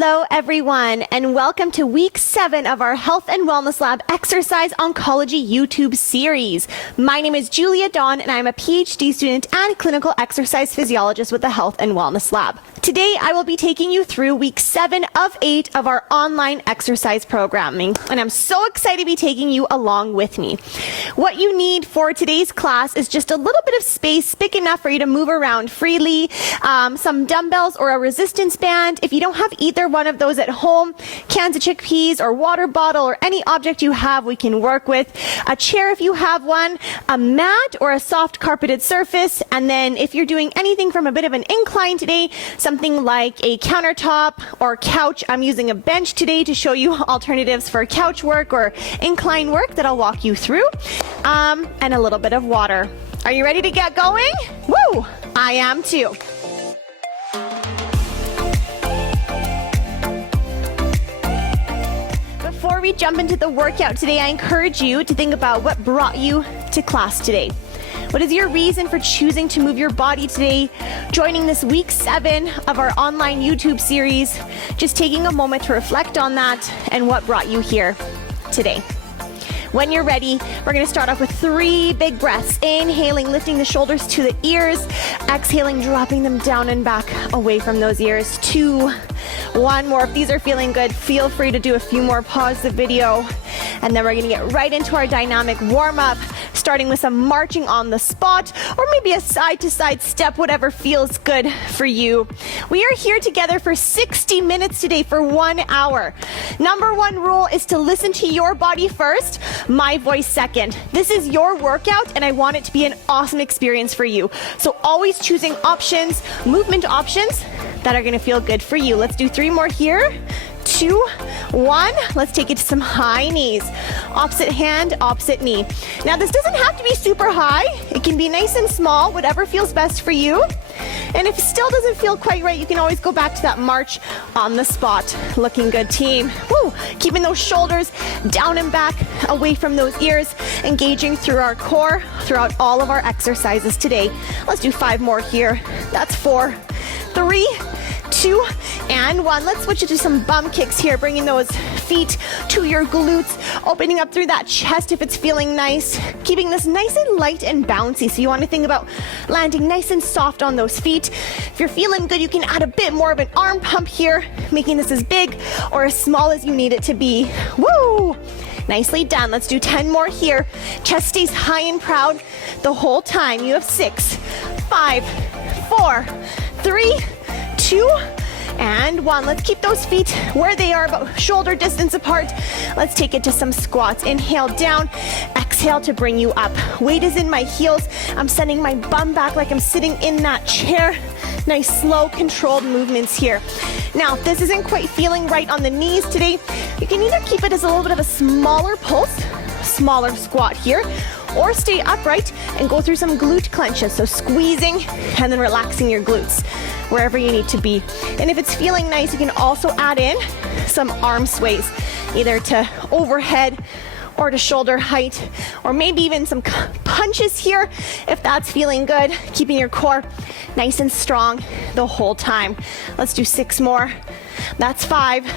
Hello everyone, and welcome to week 7 of our Health and Wellness Lab Exercise Oncology YouTube series. My name is Julia Dawn, and I'm a PhD student and clinical exercise physiologist with the Health and Wellness Lab. Today, I will be taking you through week 7 of 8 of our online exercise programming, and I'm so excited to be taking you along with me. What you need for today's class is just a little bit of space, big enough for you to move around freely, some dumbbells or a resistance band. If you don't have either one of those at home, cans of chickpeas or water bottle or any object you have we can work with, a chair if you have one, a mat or a soft carpeted surface, and then if you're doing anything from a bit of an incline today, something like a countertop or couch. I'm using a bench today to show you alternatives for couch work or incline work that I'll walk you through, and a little bit of water. Are you ready to get going? Woo! I am too. Before we jump into the workout today, I encourage you to think about what brought you to class today. What is your reason for choosing to move your body today, joining this week 7 of our online YouTube series, just taking a moment to reflect on that and what brought you here today. When you're ready, we're going to start off with 3 big breaths. Inhaling, lifting the shoulders to the ears. Exhaling, dropping them down and back away from those ears. 2, 1 more. If these are feeling good, feel free to do a few more. Pause the video. And then we're going to get right into our dynamic warm-up, starting with some marching on the spot, or maybe a side-to-side step, whatever feels good for you. We are here together for 60 minutes today for 1 hour. Number 1 rule is to listen to your body first, my voice second. This is your workout, and I want it to be an awesome experience for you. So always choosing options, movement options that are going to feel good for you. Let's do 3 more here. 2, 1. Let's take it to some high knees. Opposite hand, opposite knee. Now this doesn't have to be super high. It can be nice and small, whatever feels best for you. And if it still doesn't feel quite right, you can always go back to that march on the spot. Looking good, team. Woo! Keeping those shoulders down and back, away from those ears, engaging through our core throughout all of our exercises today. Let's do 5 more here. That's 4, 3, 2, and 1. Let's switch it to some bum kicks here, bringing those feet to your glutes, opening up through that chest if it's feeling nice, keeping this nice and light and bouncy. So you want to think about landing nice and soft on those feet. If you're feeling good, you can add a bit more of an arm pump here, making this as big or as small as you need it to be. Woo! Nicely done. Let's do 10 more here. Chest stays high and proud the whole time. You have 6, 5, 4, 3, 2, and 1. Let's keep those feet where they are, about shoulder distance apart. Let's take it to some squats. Inhale down, exhale to bring you up. Weight is in my heels. I'm sending my bum back like I'm sitting in that chair. Nice, slow, controlled movements here. Now, if this isn't quite feeling right on the knees today, you can either keep it as a little bit of a smaller pulse, smaller squat here, or stay upright and go through some glute clenches. So squeezing and then relaxing your glutes wherever you need to be. And if it's feeling nice, you can also add in some arm sways, either to overhead or to shoulder height, or maybe even some punches here if that's feeling good, keeping your core nice and strong the whole time. Let's do 6 more. That's 5,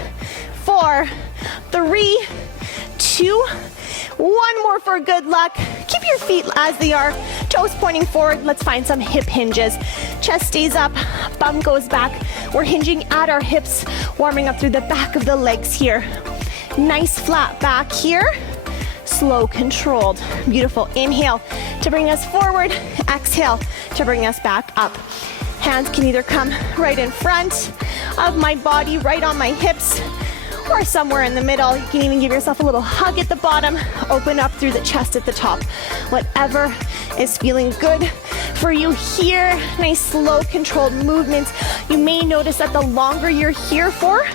4, 3, 2, 1 more for good luck. Keep your feet as they are, toes pointing forward. Let's find some hip hinges. Chest stays up, bum goes back. We're hinging at our hips, warming up through the back of the legs here. Nice flat back here. Slow, controlled. Beautiful. Inhale to bring us forward. Exhale to bring us back up. Hands can either come right in front of my body, right on my hips, or somewhere in the middle. You can even give yourself a little hug at the bottom, open up through the chest at the top. Whatever is feeling good for you here. Nice, slow, controlled movements. You may notice that the longer you're here for,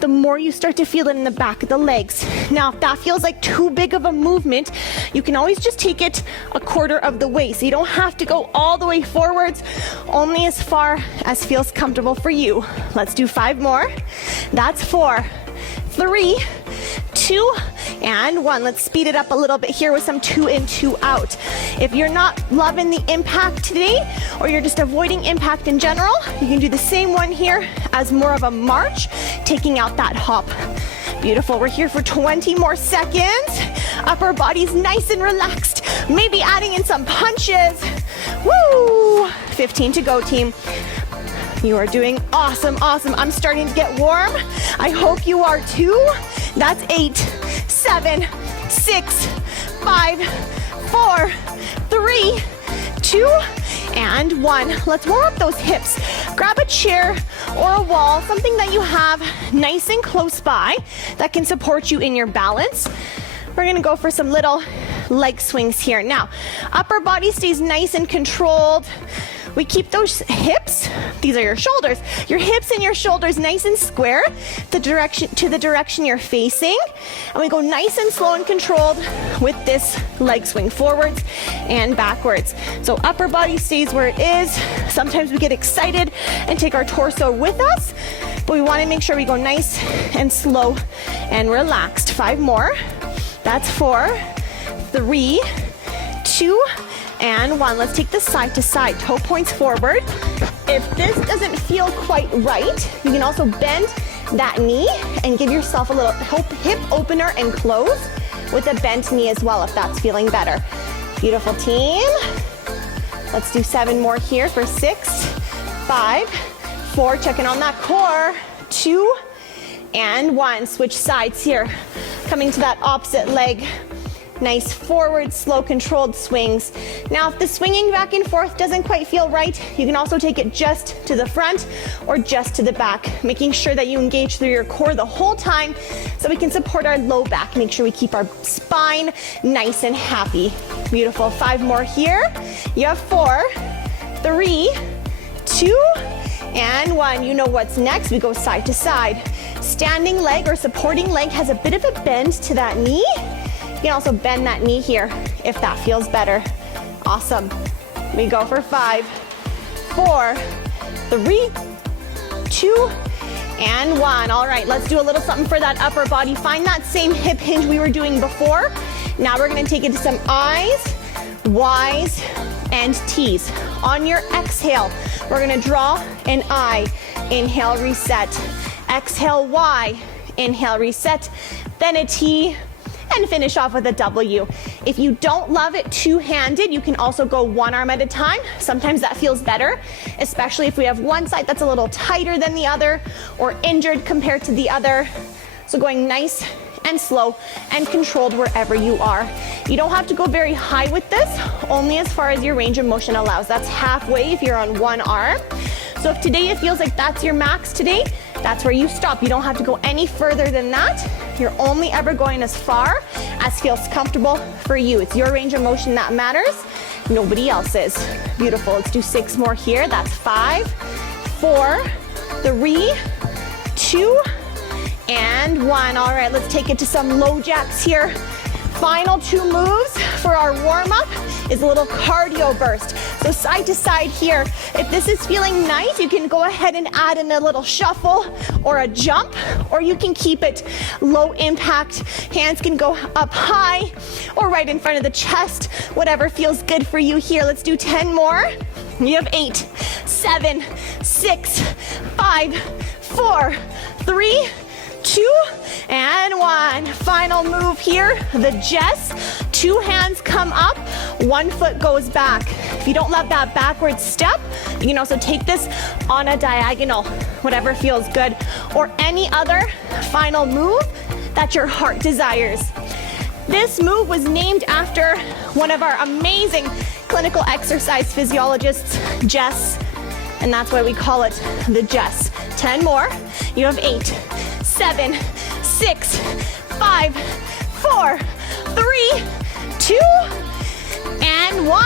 the more you start to feel it in the back of the legs. Now, if that feels like too big of a movement, you can always just take it a quarter of the way. So you don't have to go all the way forwards, only as far as feels comfortable for you. Let's do 5 more. That's 4, 3, 2, 2, and 1. Let's speed it up a little bit here with some 2 in, 2 out. If you're not loving the impact today, or you're just avoiding impact in general, you can do the same one here as more of a march, taking out that hop. Beautiful. We're here for 20 more seconds. Upper body's nice and relaxed. Maybe adding in some punches. Woo! 15 to go, team. You are doing awesome, awesome. I'm starting to get warm. I hope you are too. That's 8, 7, 6, 5, 4, 3, 2, and 1. Let's warm up those hips. Grab a chair or a wall, something that you have nice and close by that can support you in your balance. We're gonna go for some little leg swings here. Now, upper body stays nice and controlled. We keep those hips, these are your shoulders, your hips and your shoulders nice and square to the direction you're facing. And we go nice and slow and controlled with this leg swing, forwards and backwards. So upper body stays where it is. Sometimes we get excited and take our torso with us, but we want to make sure we go nice and slow and relaxed. 5 more. That's 4, 3, 2, and 1. Let's take this side to side, toe points forward. If this doesn't feel quite right, you can also bend that knee and give yourself a little hip opener and close with a bent knee as well if that's feeling better. Beautiful, team. Let's do 7 more here for 6, 5, 4, checking on that core, 2, and 1. Switch sides here, coming to that opposite leg. Nice forward, slow, controlled swings. Now, if the swinging back and forth doesn't quite feel right, you can also take it just to the front or just to the back, making sure that you engage through your core the whole time so we can support our low back. Make sure we keep our spine nice and happy. Beautiful. 5 more here. You have 4, 3, 2, and 1. You know what's next. We go side to side. Standing leg or supporting leg has a bit of a bend to that knee. You can also bend that knee here if that feels better. Awesome. We go for 5, 4, 3, 2, and 1. All right, let's do a little something for that upper body. Find that same hip hinge we were doing before. Now we're gonna take it to some I's, Y's, and T's. On your exhale, we're gonna draw an I. Inhale, reset. Exhale, Y. Inhale, reset. Then a T, and finish off with a W. If you don't love it two-handed, you can also go one arm at a time. Sometimes that feels better, especially if we have one side that's a little tighter than the other or injured compared to the other. So going nice and slow and controlled wherever you are. You don't have to go very high with this, only as far as your range of motion allows. That's halfway if you're on one arm. So if today it feels like that's your max today, that's where you stop. You don't have to go any further than that. You're only ever going as far as feels comfortable for you. It's your range of motion that matters, nobody else's. Beautiful. Let's do 6 more here. That's 5, 4, 3, 2, and 1. All right, let's take it to some low jacks here. Final 2 moves for our warm-up is a little cardio burst. So side to side here. If this is feeling nice, you can go ahead and add in a little shuffle or a jump, or you can keep it low impact. Hands can go up high or right in front of the chest, whatever feels good for you here. Let's do 10 more. You have 8, 7, 6, 5, 4, 3, 2, and 1. Final move here, the Jess. 2 hands come up, 1 foot goes back. If you don't love that backward step, you can also take this on a diagonal, whatever feels good, or any other final move that your heart desires. This move was named after one of our amazing clinical exercise physiologists, Jess, and that's why we call it the Jess. 10 more. You have 8, 7, 6, 5, 4, 3, 2, and 1.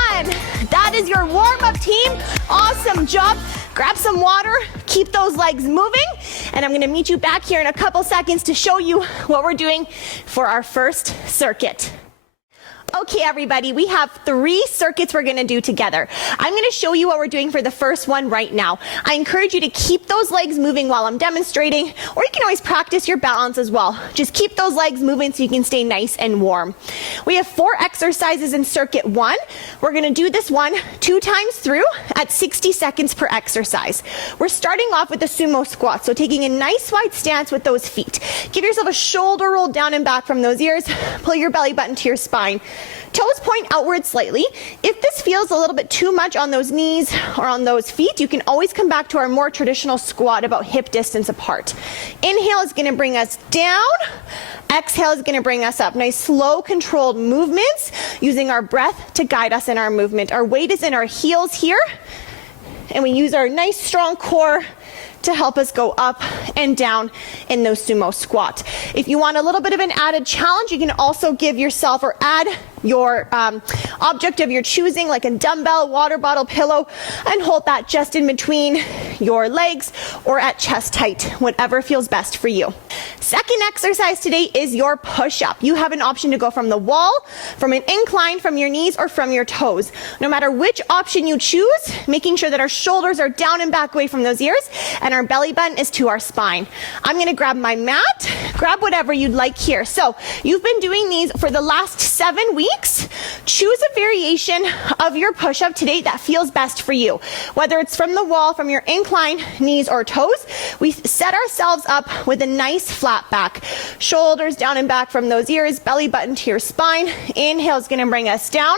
That is your warm-up, team. Awesome job. Grab some water, keep those legs moving, and I'm gonna meet you back here in a couple seconds to show you what we're doing for our first circuit. Okay, everybody, we have 3 circuits we're going to do together. I'm going to show you what we're doing for the first one right now. I encourage you to keep those legs moving while I'm demonstrating, or you can always practice your balance as well. Just keep those legs moving so you can stay nice and warm. We have 4 exercises in circuit 1. We're going to do this one 2 times through at 60 seconds per exercise. We're starting off with the Sumo Squats, so taking a nice wide stance with those feet. Give yourself a shoulder roll down and back from those ears. Pull your belly button to your spine. Toes point outward slightly. If this feels a little bit too much on those knees or on those feet, you can always come back to our more traditional squat about hip distance apart. Inhale is going to bring us down. Exhale is going to bring us up. Nice slow controlled movements using our breath to guide us in our movement. Our weight is in our heels here, and we use our nice strong core to help us go up and down in those sumo squats. If you want a little bit of an added challenge, you can also give yourself or add your object of your choosing, like a dumbbell, water bottle, pillow, and hold that just in between your legs or at chest height, whatever feels best for you. Second exercise today is your push-up. You have an option to go from the wall, from an incline, from your knees, or from your toes. No matter which option you choose, making sure that our shoulders are down and back away from those ears, and our belly button is to our spine. I'm going to grab my mat, grab whatever you'd like here. So you've been doing these for the last 7 weeks. Choose a variation of your push-up today that feels best for you. Whether it's from the wall, from your incline, knees, or toes, we set ourselves up with a nice flat back. Shoulders down and back from those ears, belly button to your spine. Inhale is going to bring us down.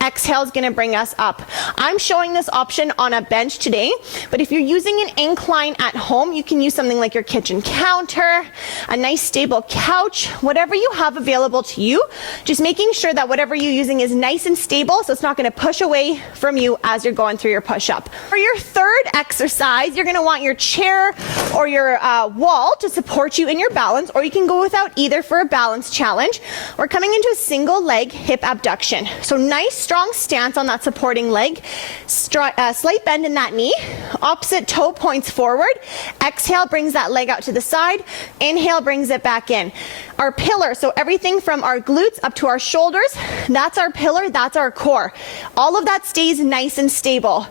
Exhale is going to bring us up. I'm showing this option on a bench today, but if you're using an incline at home, you can use something like your kitchen counter, a nice stable couch, whatever you have available to you. Just making sure that whatever you're using is nice and stable, so it's not going to push away from you as you're going through your push-up. For your third exercise, you're going to want your chair or your wall to support you in your balance, or you can go without either for a balance challenge. We're coming into a single leg hip abduction. So nice strong stance on that supporting leg, slight bend in that knee, opposite toe points forward. Exhale brings that leg out to the side. Inhale brings it back in. Our pillar, so everything from our glutes up to our shoulders, that's our pillar, that's our core. All of that stays nice and stable.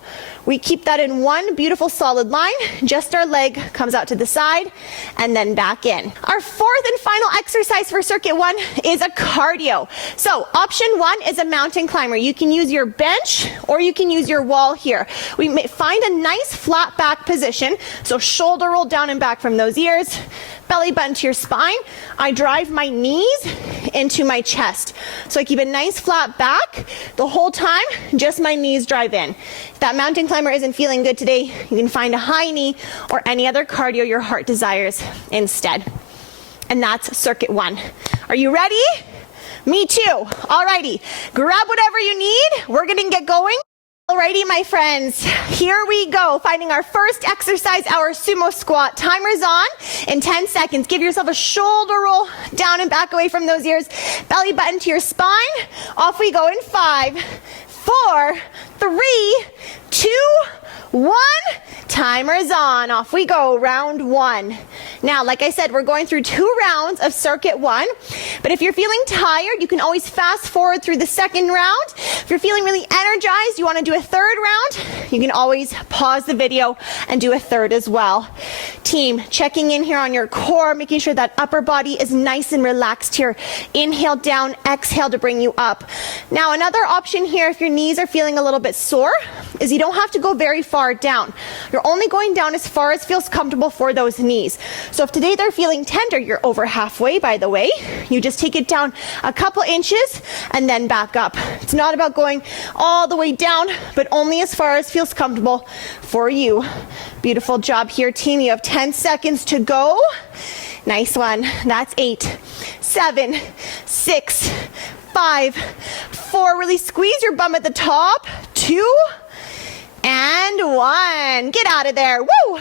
We keep that in one beautiful solid line. Just our leg comes out to the side and then back in. Our fourth and final exercise for circuit 1 is a cardio. So option 1 is a mountain climber. You can use your bench or you can use your wall here. We may find a nice flat back position. So shoulder roll down and back from those ears. Belly button to your spine. I drive my knees into my chest. So I keep a nice flat back the whole time, just my knees drive in. If that mountain climber isn't feeling good today, you can find a high knee or any other cardio your heart desires instead. And that's circuit 1. Are you ready? Me too. Alrighty, grab whatever you need. We're gonna get going. Alrighty, my friends, here we go. Finding our first exercise, our sumo squat. Timer's on in 10 seconds. Give yourself a shoulder roll down and back away from those ears. Belly button to your spine. Off we go in 5, 4, 3, 2, 1. Timer's on. Off we go. Round 1. Now, like I said, we're going through 2 rounds of circuit 1. But if you're feeling tired, you can always fast forward through the second round. If you're feeling really energized, you want to do a third round, you can always pause the video and do a third as well. Team, checking in here on your core, making sure that upper body is nice and relaxed here. Inhale down, exhale to bring you up. Now, another option here, if your knees are feeling a little bit sore, is you don't have to go very far down. You're only going down as far as feels comfortable for those knees. So if today they're feeling tender, you're over halfway, by the way. You just take it down a couple inches and then back up. It's not about going all the way down, but only as far as feels comfortable for you. Beautiful job here, team. You have 10 seconds to go. Nice one. That's 8, 7, 6, 5, 4. Really squeeze your bum at the top. 2, and 1. Get out of there. Woo!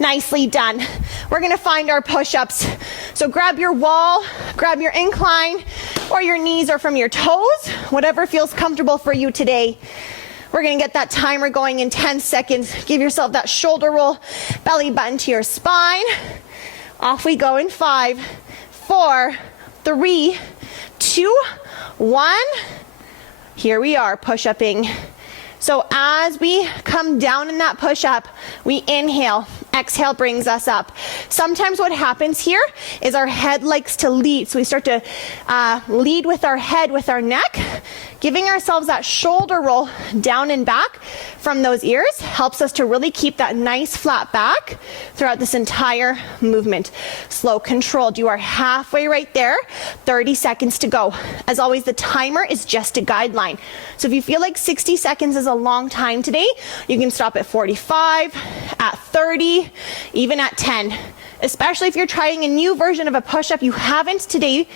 Nicely done. We're going to find our push-ups. So grab your wall, grab your incline, or your knees or from your toes, whatever feels comfortable for you today. We're going to get that timer going in 10 seconds. Give yourself that shoulder roll, belly button to your spine. Off we go in 5, 4, 3, 2, 1. Here we are, push-upping. So as we come down in that push-up, we inhale. Exhale brings us up. Sometimes what happens here is our head likes to lead. So we start to lead with our head, with our neck. Giving ourselves that shoulder roll down and back from those ears helps us to really keep that nice flat back throughout this entire movement. Slow, controlled. You are halfway right there. 30 seconds to go. As always, the timer is just a guideline. So if you feel like 60 seconds is a long time today, you can stop at 45, at 30, even at 10. Especially if you're trying a new version of a push-up you haven't today,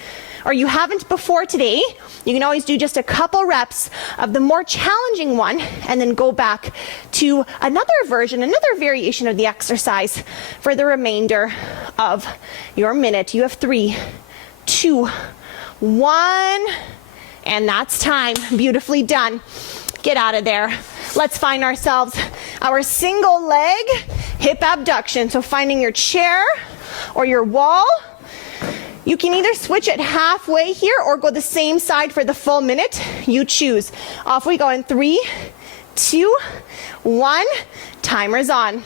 or you haven't before today, you can always do just a couple reps of the more challenging one and then go back to another version, another variation of the exercise for the remainder of your minute. You have 3, 2, 1, and that's time. Beautifully done. Get out of there. Let's find ourselves our single leg hip abduction. So finding your chair or your wall. You can either switch it halfway here or go the same side for the full minute. You choose. Off we go in 3, 2, 1. Timer's on.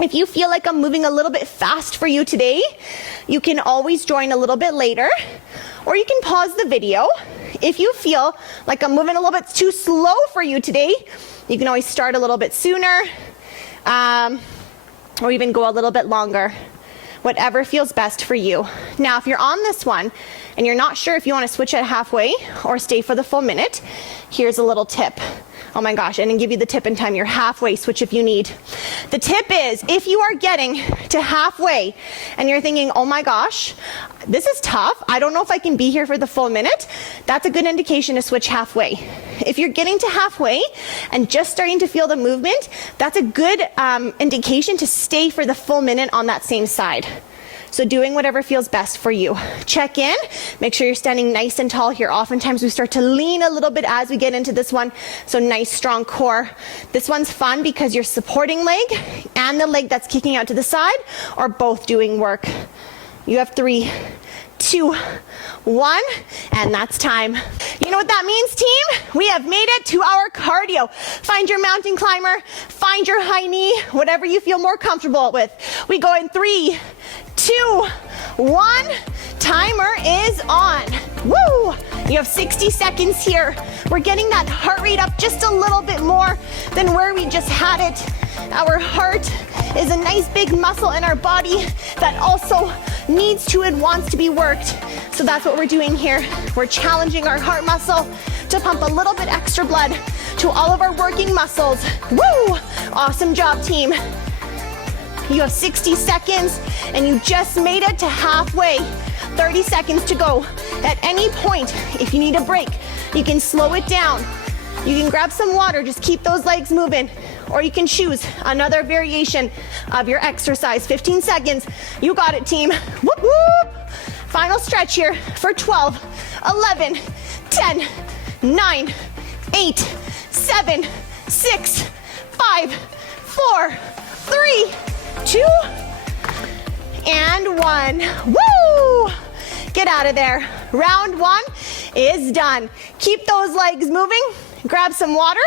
If you feel like I'm moving a little bit fast for you today, you can always join a little bit later, or you can pause the video. If you feel like I'm moving a little bit too slow for you today, you can always start a little bit sooner, or even go a little bit longer. Whatever feels best for you. Now, if you're on this one and you're not sure if you want to switch it halfway or stay for the full minute, here's a little tip. Oh my gosh, I didn't give you the tip in time. You're halfway, switch if you need. The tip is, if you are getting to halfway and you're thinking, oh my gosh, this is tough, I don't know if I can be here for the full minute, that's a good indication to switch halfway. If you're getting to halfway and just starting to feel the movement, that's a good indication to stay for the full minute on that same side. So doing whatever feels best for you. Check in, make sure you're standing nice and tall here. Oftentimes we start to lean a little bit as we get into this one, so nice strong core. This one's fun because your supporting leg and the leg that's kicking out to the side are both doing work. You have 3, 2, 1, and that's time. You know what that means, team? We have made it to our cardio. Find your mountain climber, find your high knee, whatever you feel more comfortable with. We go in 3, 2, 1. Timer is on. Woo! You have 60 seconds here. We're getting that heart rate up just a little bit more than where we just had it. Our heart is a nice big muscle in our body that also needs to and wants to be worked. So that's what we're doing here. We're challenging our heart muscle to pump a little bit extra blood to all of our working muscles. Woo! Awesome job, team. You have 60 seconds and you just made it to halfway. 30 seconds to go. At any point, if you need a break, you can slow it down. You can grab some water, just keep those legs moving. Or you can choose another variation of your exercise. 15 seconds. You got it, team. Whoop, whoop. Final stretch here for 12, 11, 10, 9, 8, 7, 6, 5, 4, 3, 2, and 1. Woo! Get out of there. Round 1 is done. Keep those legs moving. Grab some water,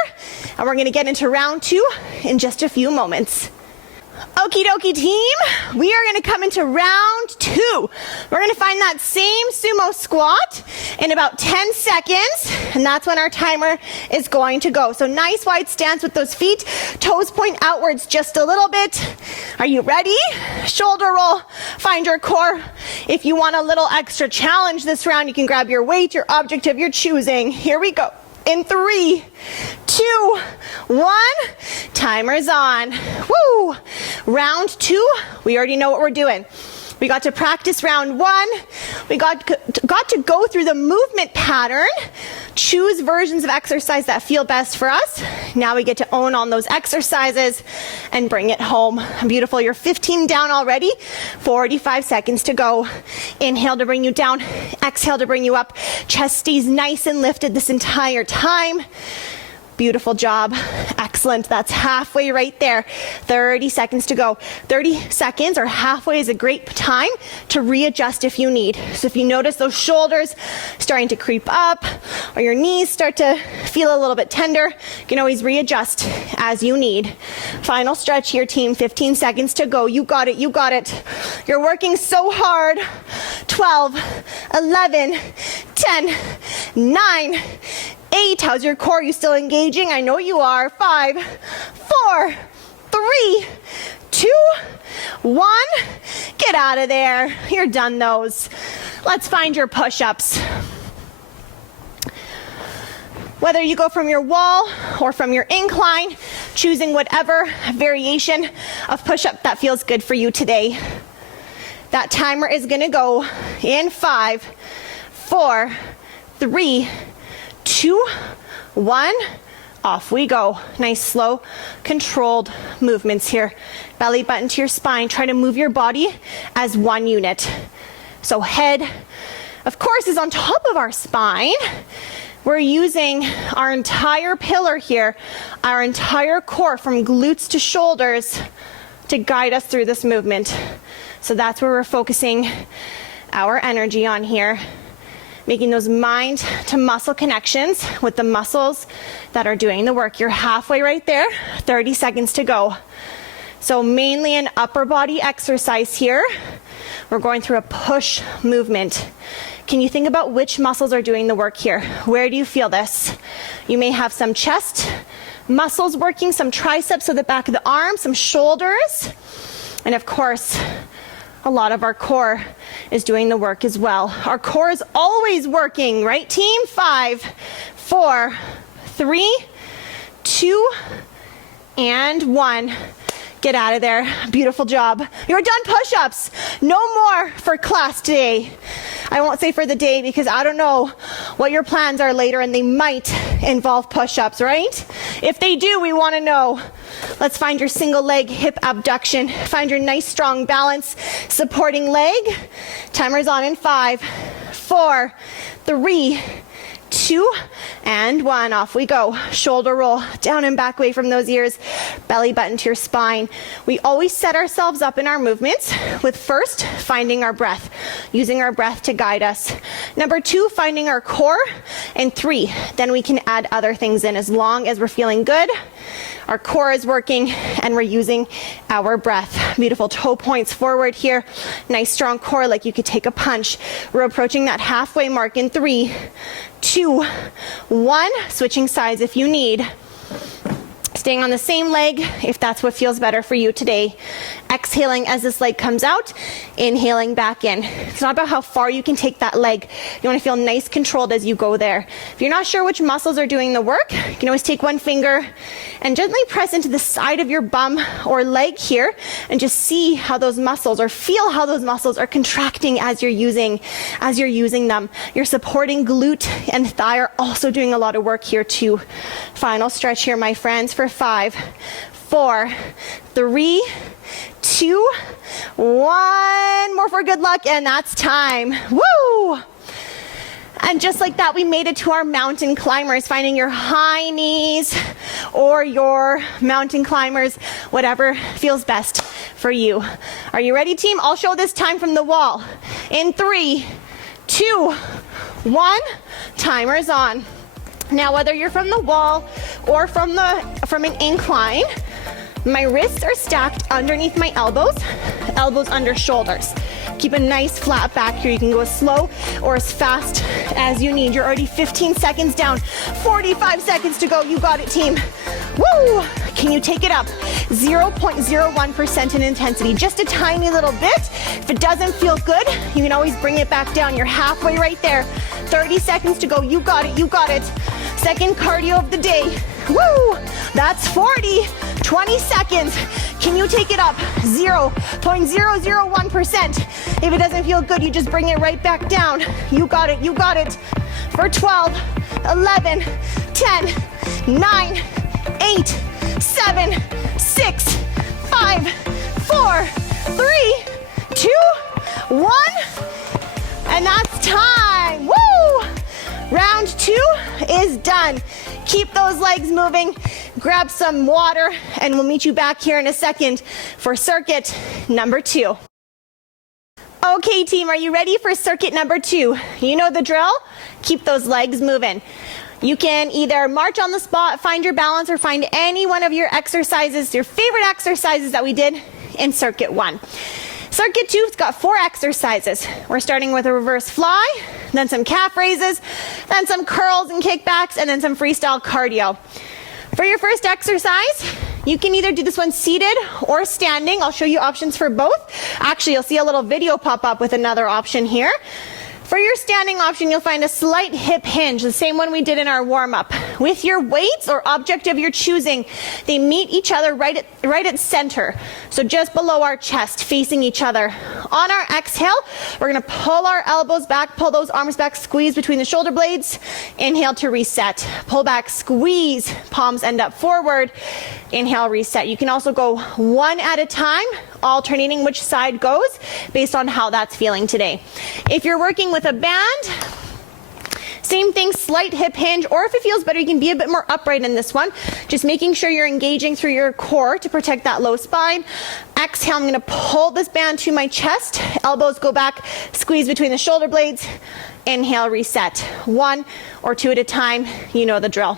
and we're gonna get into round 2 in just a few moments. Okie dokie, team. We are gonna come into round 2. We're gonna find that same sumo squat in about 10 seconds, and that's when our timer is going to go. So nice wide stance with those feet, toes point outwards just a little bit. Are you ready? Shoulder roll, find your core. If you want a little extra challenge this round, you can grab your weight, your object of your choosing. Here we go. In 3, 2, 1, timer's on. Woo! Round 2, we already know what we're doing. We got to practice round 1. We got to go through the movement pattern, choose versions of exercise that feel best for us. Now we get to own on those exercises and bring it home. Beautiful. You're 15 down already. 45 seconds to go. Inhale to bring you down. Exhale to bring you up. Chest stays nice and lifted this entire time. Beautiful job. Excellent. That's halfway right there. 30 seconds to go. 30 seconds or halfway is a great time to readjust if you need. So if you notice those shoulders starting to creep up or your knees start to feel a little bit tender, you can always readjust as you need. Final stretch here, team. 15 seconds to go. You got it. You got it. You're working so hard. 12, 11, 10, 9, 8. How's your core? You still engaging? I know you are. 5, 4, 3, 2, 1. Get out of there. You're done those. Let's find your push-ups. Whether you go from your wall or from your incline, choosing whatever variation of push-up that feels good for you today. That timer is going to go in 5, 4, 3, 2, 1. Off we go. Nice, slow, controlled movements here. Belly button to your spine. Try to move your body as one unit. So head, of course, is on top of our spine. We're using our entire pillar here, our entire core from glutes to shoulders to guide us through this movement. So that's where we're focusing our energy on here, making those mind to muscle connections with the muscles that are doing the work. You're halfway right there, 30 seconds to go. So mainly an upper body exercise here. We're going through a push movement. Can you think about which muscles are doing the work here? Where do you feel this? You may have some chest muscles working, some triceps, so the back of the arm, some shoulders, and of course, a lot of our core is doing the work as well. Our core is always working, right, team? 5, 4, 3, 2, and 1. Get out of there. Beautiful job. You're done push-ups. No more for class today. I won't say for the day because I don't know what your plans are later and they might involve push-ups, right? If they do, we want to know. Let's find your single leg hip abduction. Find your nice strong balance supporting leg. Timer's on in 5, 4, 3, 2, and 1. Off we go. Shoulder roll down and back away from those ears. Belly button to your spine. We always set ourselves up in our movements with first finding our breath, using our breath to guide us. Number 2, finding our core. And 3, then we can add other things in as long as we're feeling good. Our core is working and we're using our breath. Beautiful toe points forward here. Nice strong core like you could take a punch. We're approaching that halfway mark in 3, 2, 1. Switching sides if you need. Staying on the same leg if that's what feels better for you today. Exhaling as this leg comes out, inhaling back in. It's not about how far you can take that leg. You want to feel nice controlled as you go there. If you're not sure which muscles are doing the work, you can always take one finger and gently press into the side of your bum or leg here and just see how those muscles or feel how those muscles are contracting as you're using them. Your supporting glute and thigh are also doing a lot of work here too. Final stretch here, my friends, for 5, 4, 3, 2, 1. More for good luck, and that's time. Woo! And just like that, we made it to our mountain climbers, finding your high knees or your mountain climbers, whatever feels best for you. Are you ready, team? I'll show this time from the wall. In 3, 2, 1, timer's on. Now, whether you're from the wall or from an incline, my wrists are stacked underneath my elbows, elbows under shoulders. Keep a nice flat back here. You can go as slow or as fast as you need. You're already 15 seconds down, 45 seconds to go. You got it, team. Woo! Can you take it up? 0.01% in intensity, just a tiny little bit. If it doesn't feel good, you can always bring it back down. You're halfway right there. 30 seconds to go. You got it. You got it. Second cardio of the day. Woo! That's 40. 20 seconds. Can you take it up? 0.001%. If it doesn't feel good, you just bring it right back down. You got it. You got it. For 12, 11, 10, 9, 8, 7, 6, 5, 4, 3, 2, 1. And that's time. Woo! Round 2 is done. Keep those legs moving. Grab some water, and we'll meet you back here in a second for circuit number 2. Okay, team, are you ready for circuit number 2? You know the drill. Keep those legs moving. You can either march on the spot, find your balance, or find any one of your exercises, your favorite exercises that we did in circuit 1. Circuit 2 has got 4 exercises. We're starting with a reverse fly, then some calf raises, then some curls and kickbacks, and then some freestyle cardio. For your first exercise, you can either do this one seated or standing. I'll show you options for both. Actually, you'll see a little video pop up with another option here. For your standing option, you'll find a slight hip hinge, the same one we did in our warm-up. With your weights or object of your choosing, they meet each other right at center. So just below our chest, facing each other. On our exhale, we're gonna pull our elbows back, pull those arms back, squeeze between the shoulder blades. Inhale to reset. Pull back, squeeze, palms end up forward. Inhale, reset. You can also go one at a time, alternating which side goes based on how that's feeling today. If you're working with a band, same thing, slight hip hinge, or if it feels better, you can be a bit more upright in this one. Just making sure you're engaging through your core to protect that low spine. Exhale, I'm gonna pull this band to my chest. Elbows go back, squeeze between the shoulder blades. Inhale, reset. 1 or 2 at a time, you know the drill.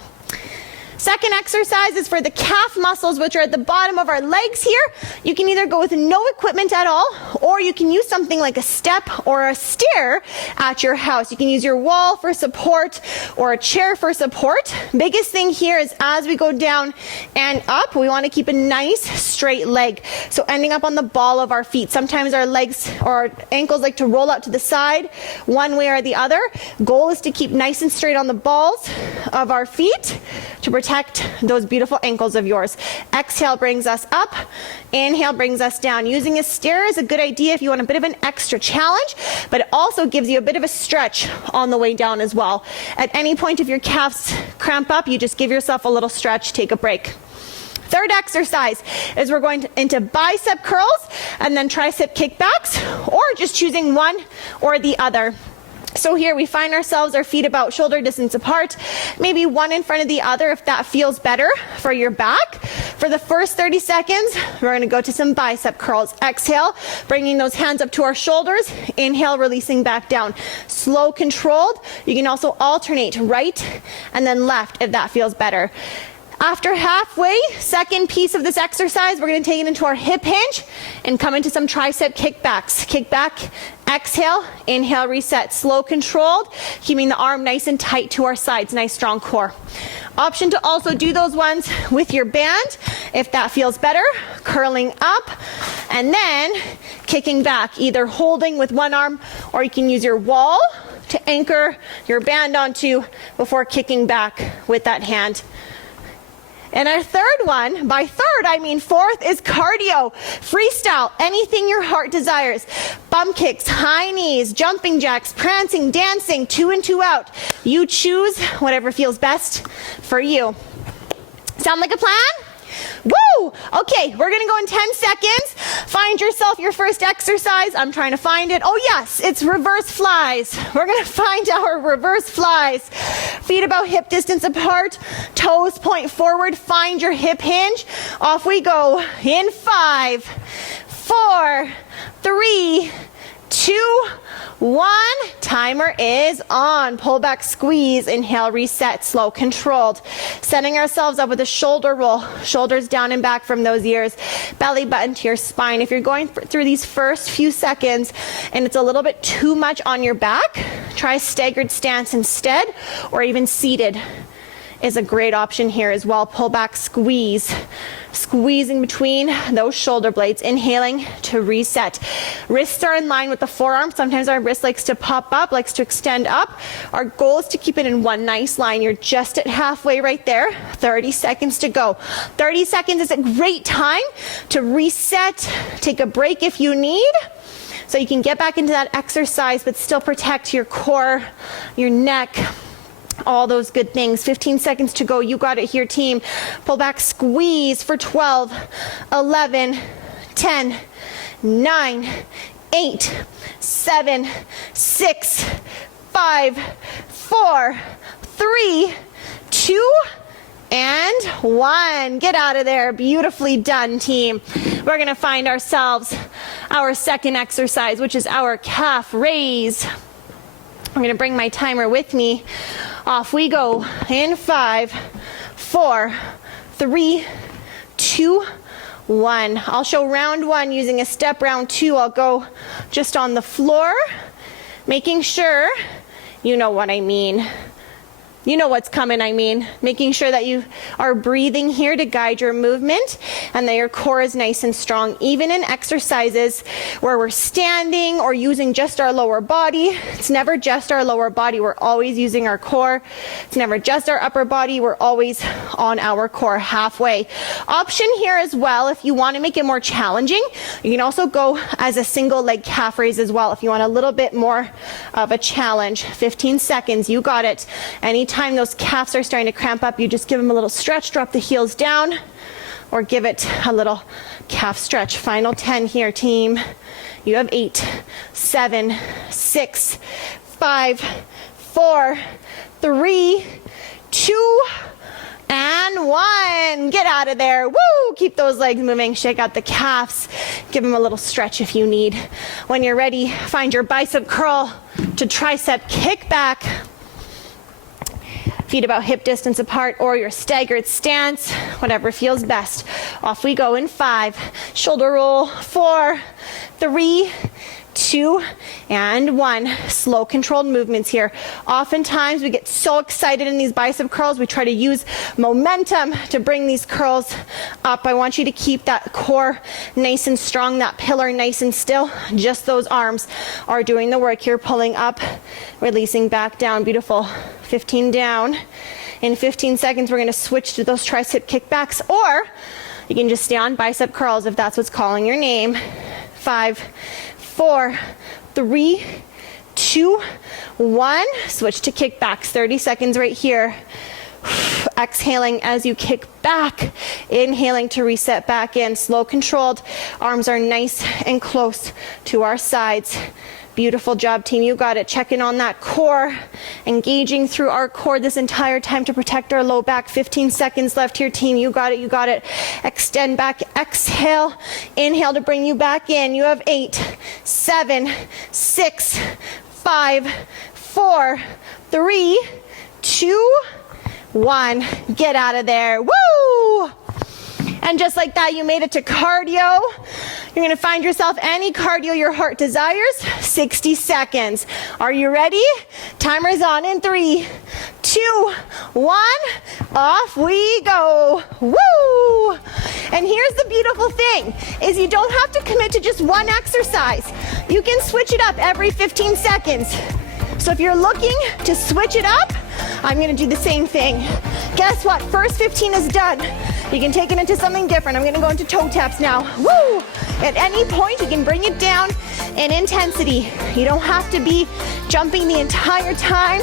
Second exercise is for the calf muscles, which are at the bottom of our legs here. You can either go with no equipment at all, or you can use something like a step or a stair at your house. You can use your wall for support or a chair for support. Biggest thing here is as we go down and up, we want to keep a nice straight leg. So ending up on the ball of our feet. Sometimes our legs or our ankles like to roll out to the side one way or the other. Goal is to keep nice and straight on the balls of our feet to protect those beautiful ankles of yours. Exhale brings us up. Inhale brings us down. Using a stair is a good idea if you want a bit of an extra challenge, but it also gives you a bit of a stretch on the way down as well. At any point if your calves cramp up, you just give yourself a little stretch, take a break. Third exercise is we're going into bicep curls and then tricep kickbacks, or just choosing one or the other. So here we find ourselves, our feet about shoulder distance apart, maybe one in front of the other if that feels better for your back. For the first 30 seconds, we're going to go to some bicep curls. Exhale, bringing those hands up to our shoulders. Inhale, releasing back down. Slow, controlled. You can also alternate right and then left if that feels better. After halfway, second piece of this exercise, we're going to take it into our hip hinge and come into some tricep kickbacks. Kick back, exhale, inhale, reset. Slow, controlled, keeping the arm nice and tight to our sides, nice strong core. Option to also do those ones with your band if that feels better. Curling up and then kicking back, either holding with one arm or you can use your wall to anchor your band onto before kicking back with that hand. And our third one, by third I mean fourth, is cardio. Freestyle, anything your heart desires. Bump kicks, high knees, jumping jacks, prancing, dancing, 2 in 2 out. You choose whatever feels best for you. Sound like a plan? Woo! Okay, we're gonna go in 10 seconds. Find yourself your first exercise. I'm trying to find it. Oh yes, it's reverse flies. We're gonna find our reverse flies. Feet about hip distance apart, toes point forward, find your hip hinge. Off we go in 5, 4, 3, 2, 1. Timer is on. Pull back, squeeze, inhale, reset, slow, controlled. Setting ourselves up with a shoulder roll, shoulders down and back from those ears, belly button to your spine. If you're going through these first few seconds and it's a little bit too much on your back, try staggered stance instead, or even seated is a great option here as well. Pull back, squeeze. Squeezing between those shoulder blades, inhaling to reset. Wrists are in line with the forearm. Sometimes our wrist likes to pop up, likes to extend up. Our goal is to keep it in one nice line. You're just at halfway right there. 30 seconds to go. 30 seconds is a great time to reset, take a break if you need, so you can get back into that exercise but still protect your core, your neck, all those good things. 15 seconds to go. You got it here, team. Pull back, squeeze for 12, 11, 10, 9, 8, 7, 6, 5, 4, 3, 2, and 1. Get out of there. Beautifully done, team. We're going to find ourselves our second exercise, which is our calf raise. I'm going to bring my timer with me. Off we go in 5, 4, 3, 2, 1. I'll show round 1 using a step. Round 2, I'll go just on the floor, making sure you know what I mean. You know what's coming, I mean. Making sure that you are breathing here to guide your movement and that your core is nice and strong. Even in exercises where we're standing or using just our lower body, it's never just our lower body. We're always using our core. It's never just our upper body. We're always on our core halfway. Option here as well, if you want to make it more challenging, you can also go as a single leg calf raise as well. If you want a little bit more of a challenge, 15 seconds, you got it. Anytime those calves are starting to cramp up, you just give them a little stretch, drop the heels down, or give it a little calf stretch. Final 10 here, team. You have 8, 7, 6, 5, 4, 3, 2, and 1. Get out of there. Woo! Keep those legs moving. Shake out the calves. Give them a little stretch if you need. When you're ready, find your bicep curl to tricep kickback. Feet about hip distance apart, or your staggered stance, whatever feels best. Off we go in 5, shoulder roll, 4, 3, 2, and 1. Slow, controlled movements here. Oftentimes we get so excited in these bicep curls, we try to use momentum to bring these curls up. I want you to keep that core nice and strong, that pillar nice and still. Just those arms are doing the work here, pulling up, releasing back down. Beautiful. 15 down. In 15 seconds, we're going to switch to those tricep kickbacks, or you can just stay on bicep curls if that's what's calling your name. 5, 4, 3, 2, 1. Switch to kickbacks. 30 seconds right here. Exhaling as you kick back. Inhaling to reset back in. Slow, controlled. Arms are nice and close to our sides. Beautiful job, team. You got it. Checking on that core. Engaging through our core this entire time to protect our low back. 15 seconds left here, team. You got it. You got it. Extend back. Exhale. Inhale to bring you back in. You have 8, 7, 6, 5, 4, 3, 2, 1. Get out of there. Woo! And just like that, you made it to cardio. You're going to find yourself any cardio your heart desires. 60 seconds. Are you ready? Timer's on in 3, 2, 1. Off we go. Woo! And here's the beautiful thing, is you don't have to commit to just one exercise. You can switch it up every 15 seconds. So if you're looking to switch it up, I'm going to do the same thing. Guess what? First 15 is done. You can take it into something different. I'm going to go into toe taps now. Woo! At any point, you can bring it down in intensity. You don't have to be jumping the entire time.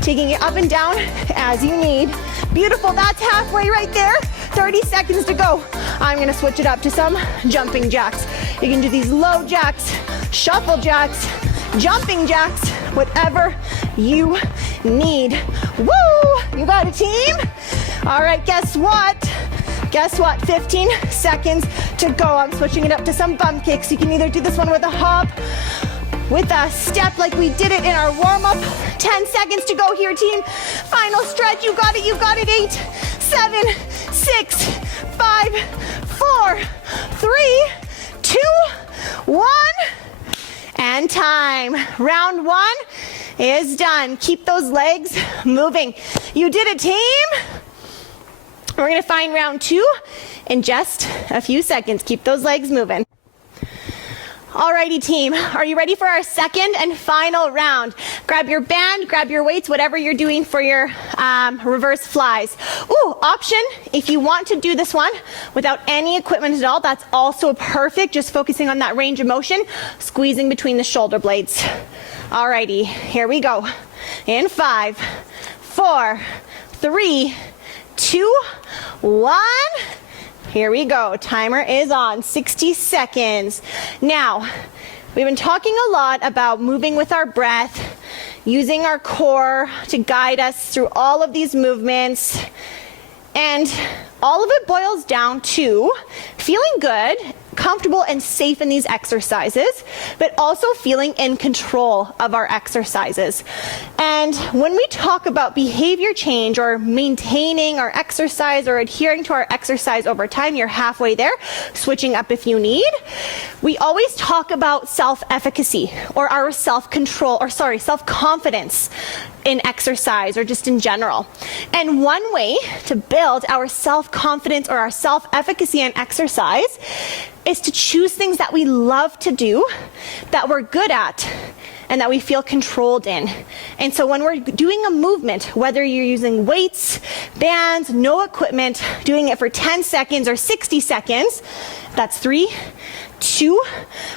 Taking it up and down as you need. Beautiful. That's halfway right there. 30 seconds to go. I'm going to switch it up to some jumping jacks. You can do these low jacks, shuffle jacks, jumping jacks, whatever you need. Woo! You got a team? All right, guess what? Guess what? 15 seconds to go. I'm switching it up to some bump kicks. You can either do this one with a hop, with a step like we did it in our warm-up. 10 seconds to go here, team. Final stretch. You got it. You got it. 8, 7, 6, 5, 4, 3, 2, 1. And time. Round 1 is done. Keep those legs moving. You did it, team. We're going to find round 2 in just a few seconds. Keep those legs moving. Alrighty, team. Are you ready for our second and final round? Grab your band, grab your weights, whatever you're doing for your reverse flies. Ooh, option, if you want to do this one without any equipment at all, that's also perfect. Just focusing on that range of motion, squeezing between the shoulder blades. Alrighty, here we go. In 5, 4, 3, 2, 1. Here we go. Timer is on. 60 seconds. Now, we've been talking a lot about moving with our breath, using our core to guide us through all of these movements. And all of it boils down to feeling good, comfortable, and safe in these exercises, but also feeling in control of our exercises. And when we talk about behavior change or maintaining our exercise or adhering to our exercise over time, you're halfway there, switching up if you need. We always talk about self-efficacy or our self-confidence in exercise or just in general. And one way to build our self-confidence or our self-efficacy in exercise is to choose things that we love to do, that we're good at, and that we feel controlled in. And so when we're doing a movement, whether you're using weights, bands, no equipment, doing it for 10 seconds or 60 seconds, that's 3, 2,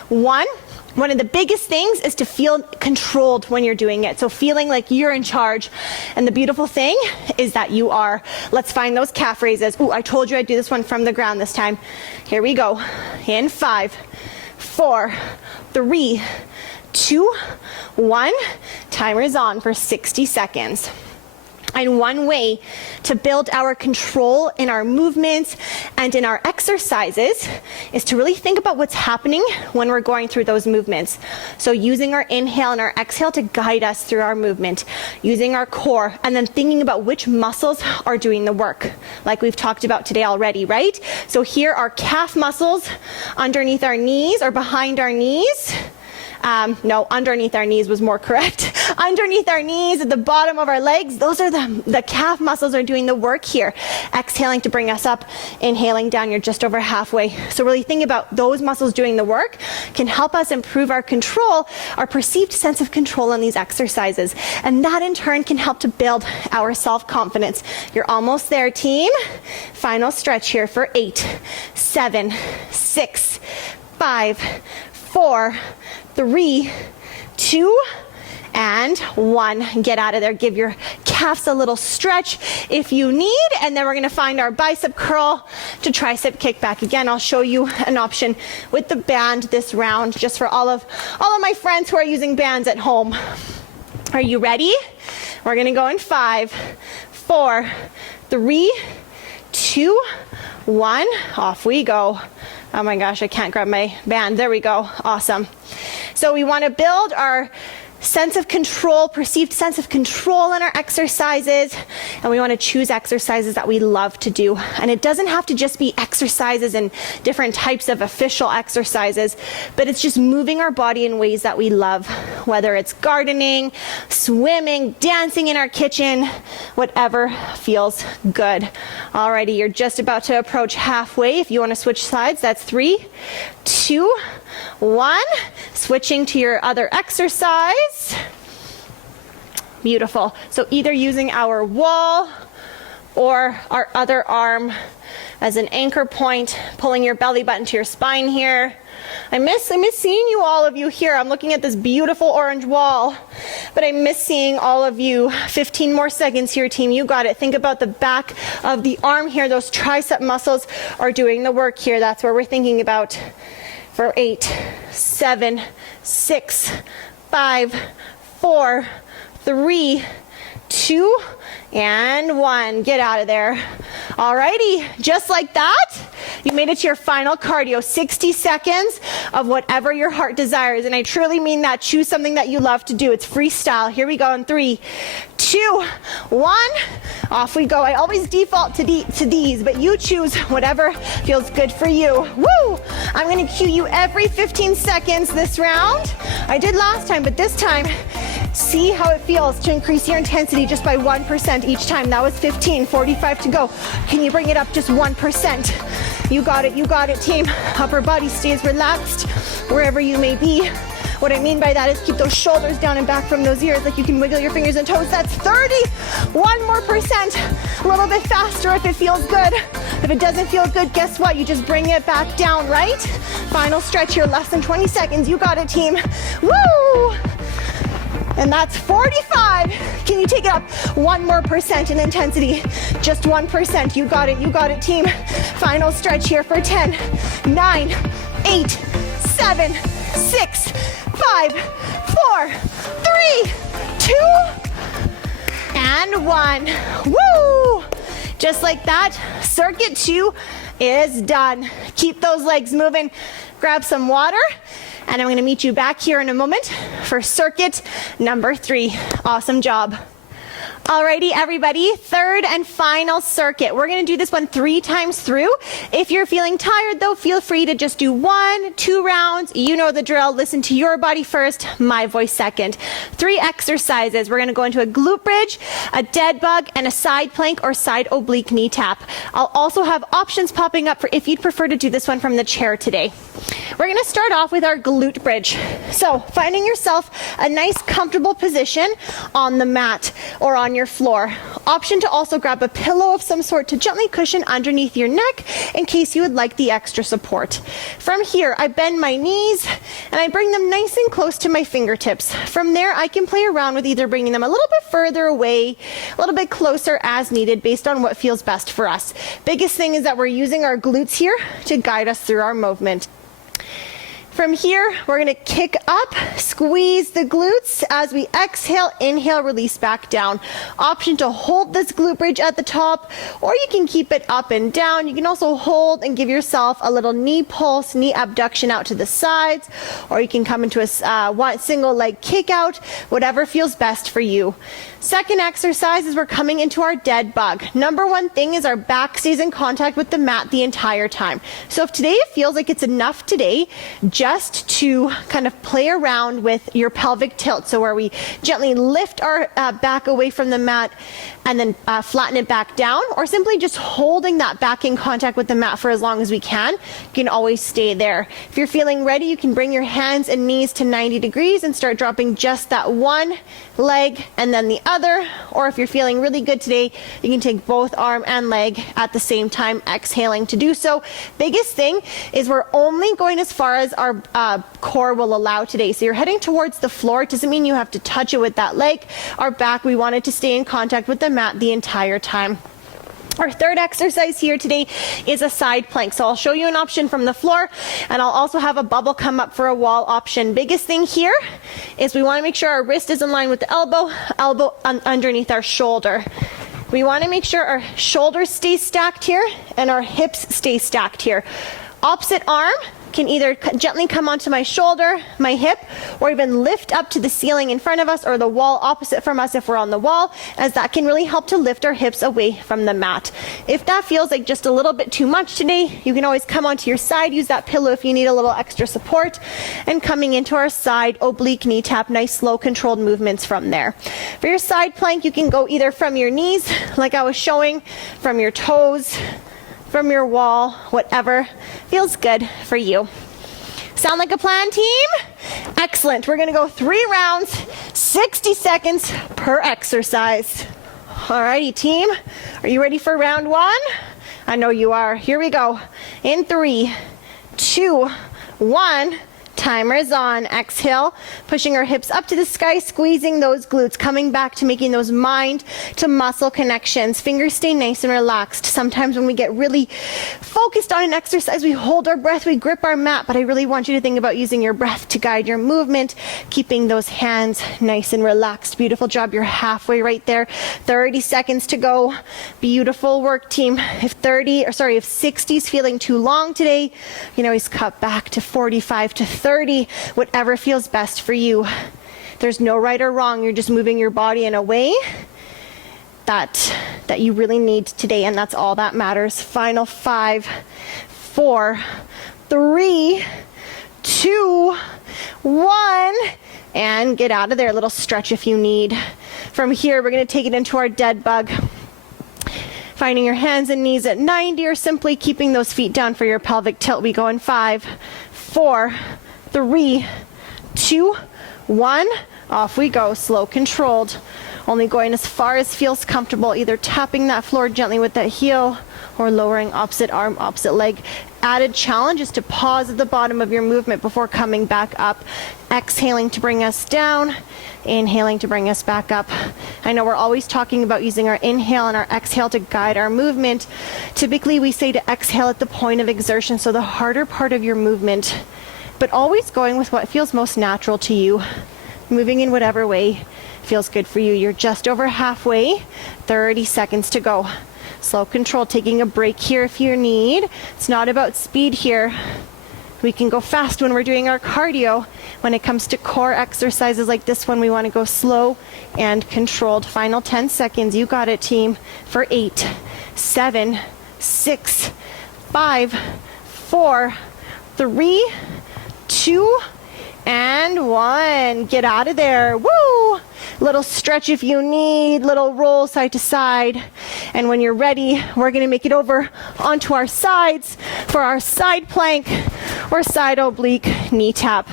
1. One of the biggest things is to feel controlled when you're doing it. So feeling like you're in charge. And the beautiful thing is that you are. Let's find those calf raises. Ooh, I told you I'd do this one from the ground this time. Here we go. In 5, 4, 3, 2, 1. Timer is on for 60 seconds. And one way to build our control in our movements and in our exercises is to really think about what's happening when we're going through those movements. So using our inhale and our exhale to guide us through our movement, using our core, and then thinking about which muscles are doing the work, like we've talked about today already, right? So here are calf muscles underneath our knees or behind our knees. No, underneath our knees was more correct. Underneath our knees, at the bottom of our legs, those are the calf muscles are doing the work here. Exhaling to bring us up, inhaling down, you're just over halfway. So really think about those muscles doing the work can help us improve our control, our perceived sense of control in these exercises. And that in turn can help to build our self-confidence. You're almost there, team. Final stretch here for 8, 7, 6, 5, 4, 3, 2, and 1. Get out of there. Give your calves a little stretch if you need. And then we're going to find our bicep curl to tricep kickback. Again, I'll show you an option with the band this round, just for all of my friends who are using bands at home. Are you ready? We're going to go in 5, 4, 3, 2, 1. Off we go. Oh my gosh, I can't grab my band. There we go. Awesome. So we want to build our sense of control, perceived sense of control in our exercises, and we want to choose exercises that we love to do. And it doesn't have to just be exercises and different types of official exercises, but it's just moving our body in ways that we love, whether it's gardening, swimming, dancing in our kitchen, whatever feels good. Alrighty, you're just about to approach halfway. If you want to switch sides, that's 3, 2, 1. Switching to your other exercise. Beautiful. So either using our wall or our other arm as an anchor point, pulling your belly button to your spine here. I miss seeing you, all of you here. I'm looking at this beautiful orange wall, but I miss seeing all of you. 15 more seconds here, team. You got it. Think about the back of the arm here. Those tricep muscles are doing the work here. That's what we're thinking about. For 8, 7, 6, 5, 4, 3, 2, and 1. Get out of there. Alrighty, just like that, you made it to your final cardio. 60 seconds of whatever your heart desires. And I truly mean that. Choose something that you love to do. It's freestyle. Here we go in 3, 2, 1. Off we go. I always default to these, but you choose whatever feels good for you. Woo! I'm going to cue you every 15 seconds this round. I did last time, but this time, see how it feels to increase your intensity just by 1% each time. That was 15, 45 to go. Can you bring it up just 1%? You got it, team. Upper body stays relaxed wherever you may be. What I mean by that is keep those shoulders down and back from those ears, like you can wiggle your fingers and toes. That's 30. 1 more percent. A little bit faster if it feels good. If it doesn't feel good, guess what? You just bring it back down, right? Final stretch here, less than 20 seconds. You got it, team. Woo! And that's 45. Can you take it up 1 more percent in intensity? Just 1%. You got it, team. Final stretch here for 10, 9, 8, 7, 6, 5, 4, 3, 2, and 1. Woo! Just like that, circuit 2 is done. Keep those legs moving. Grab some water, and I'm going to meet you back here in a moment for circuit number 3. Awesome job. Alrighty, everybody, third and final circuit. We're going to do this one 3 times through. If you're feeling tired, though, feel free to just do 1, 2 rounds. You know the drill. Listen to your body first, my voice second. 3 exercises. We're going to go into a glute bridge, a dead bug, and a side plank or side oblique knee tap. I'll also have options popping up for if you'd prefer to do this one from the chair today. We're going to start off with our glute bridge. So finding yourself a nice comfortable position on the mat or on your floor. Option to also grab a pillow of some sort to gently cushion underneath your neck in case you would like the extra support. From here, I bend my knees and I bring them nice and close to my fingertips. From there, I can play around with either bringing them a little bit further away, a little bit closer as needed based on what feels best for us. Biggest thing is that we're using our glutes here to guide us through our movement. From here, we're going to kick up, squeeze the glutes as we exhale, inhale, release back down. Option to hold this glute bridge at the top, or you can keep it up and down. You can also hold and give yourself a little knee pulse, knee abduction out to the sides, or you can come into a one single leg kick out, whatever feels best for you. Second exercise is we're coming into our dead bug. Number one thing is our back stays in contact with the mat the entire time. So if today it feels like it's enough today, just to kind of play around with your pelvic tilt. So where we gently lift our back away from the mat and then flatten it back down, or simply just holding that back in contact with the mat for as long as we can. You can always stay there. If you're feeling ready, you can bring your hands and knees to 90 degrees and start dropping just that one leg and then the other. Or if you're feeling really good today, you can take both arm and leg at the same time, exhaling to do so. Biggest thing is we're only going as far as our core will allow today. So you're heading towards the floor. It doesn't mean you have to touch it with that leg. Our back, we want it to stay in contact with the mat the entire time. Our third exercise here today is a side plank. So I'll show you an option from the floor, and I'll also have a bubble come up for a wall option. Biggest thing here is we want to make sure our wrist is in line with the elbow underneath our shoulder. We want to make sure our shoulders stay stacked here and our hips stay stacked here. Opposite arm can either gently come onto my shoulder, my hip, or even lift up to the ceiling in front of us or the wall opposite from us if we're on the wall, as that can really help to lift our hips away from the mat. If that feels like just a little bit too much today, you can always come onto your side, use that pillow if you need a little extra support, and coming into our side oblique knee tap, nice slow controlled movements from there. For your side plank, you can go either from your knees, like I was showing, from your toes, from your wall, whatever feels good for you. Sound like a plan, team? Excellent. We're going to go 3 rounds, 60 seconds per exercise. Alrighty, team. Are you ready for round 1? I know you are. Here we go. In 3, 2, 1. Timer is on. Exhale, pushing our hips up to the sky, squeezing those glutes, coming back to making those mind to muscle connections. Fingers stay nice and relaxed. Sometimes when we get really focused on an exercise, we hold our breath, we grip our mat, but I really want you to think about using your breath to guide your movement, keeping those hands nice and relaxed. Beautiful job. You're halfway right there. 30 seconds to go. Beautiful work, team. If 60 is feeling too long today, you can always cut back to 45 to 30, whatever feels best for you. There's no right or wrong. You're just moving your body in a way that you really need today, and that's all that matters. Final 5, 4, 3, 2, 1, and get out of there. A little stretch if you need. From here, we're going to take it into our dead bug. Finding your hands and knees at 90, or simply keeping those feet down for your pelvic tilt. We go in 5, 4, 3, 2, 1. Off we go, slow, controlled. Only going as far as feels comfortable, either tapping that floor gently with that heel or lowering opposite arm, opposite leg. Added challenge is to pause at the bottom of your movement before coming back up. Exhaling to bring us down, inhaling to bring us back up. I know we're always talking about using our inhale and our exhale to guide our movement. Typically we say to exhale at the point of exertion, so the harder part of your movement, but always going with what feels most natural to you. moving in whatever way feels good for you. You're just over halfway, 30 seconds to go. Slow control, taking a break here if you need. It's not about speed here. We can go fast when we're doing our cardio. When it comes to core exercises like this one, we want to go slow and controlled. Final 10 seconds. You got it, team. For 8, 7, 6, 5, 4, 3, 2, and 1. Get out of there. Woo! Little stretch if you need, little roll side to side. And when you're ready, we're going to make it over onto our sides for our side plank or side oblique knee tap.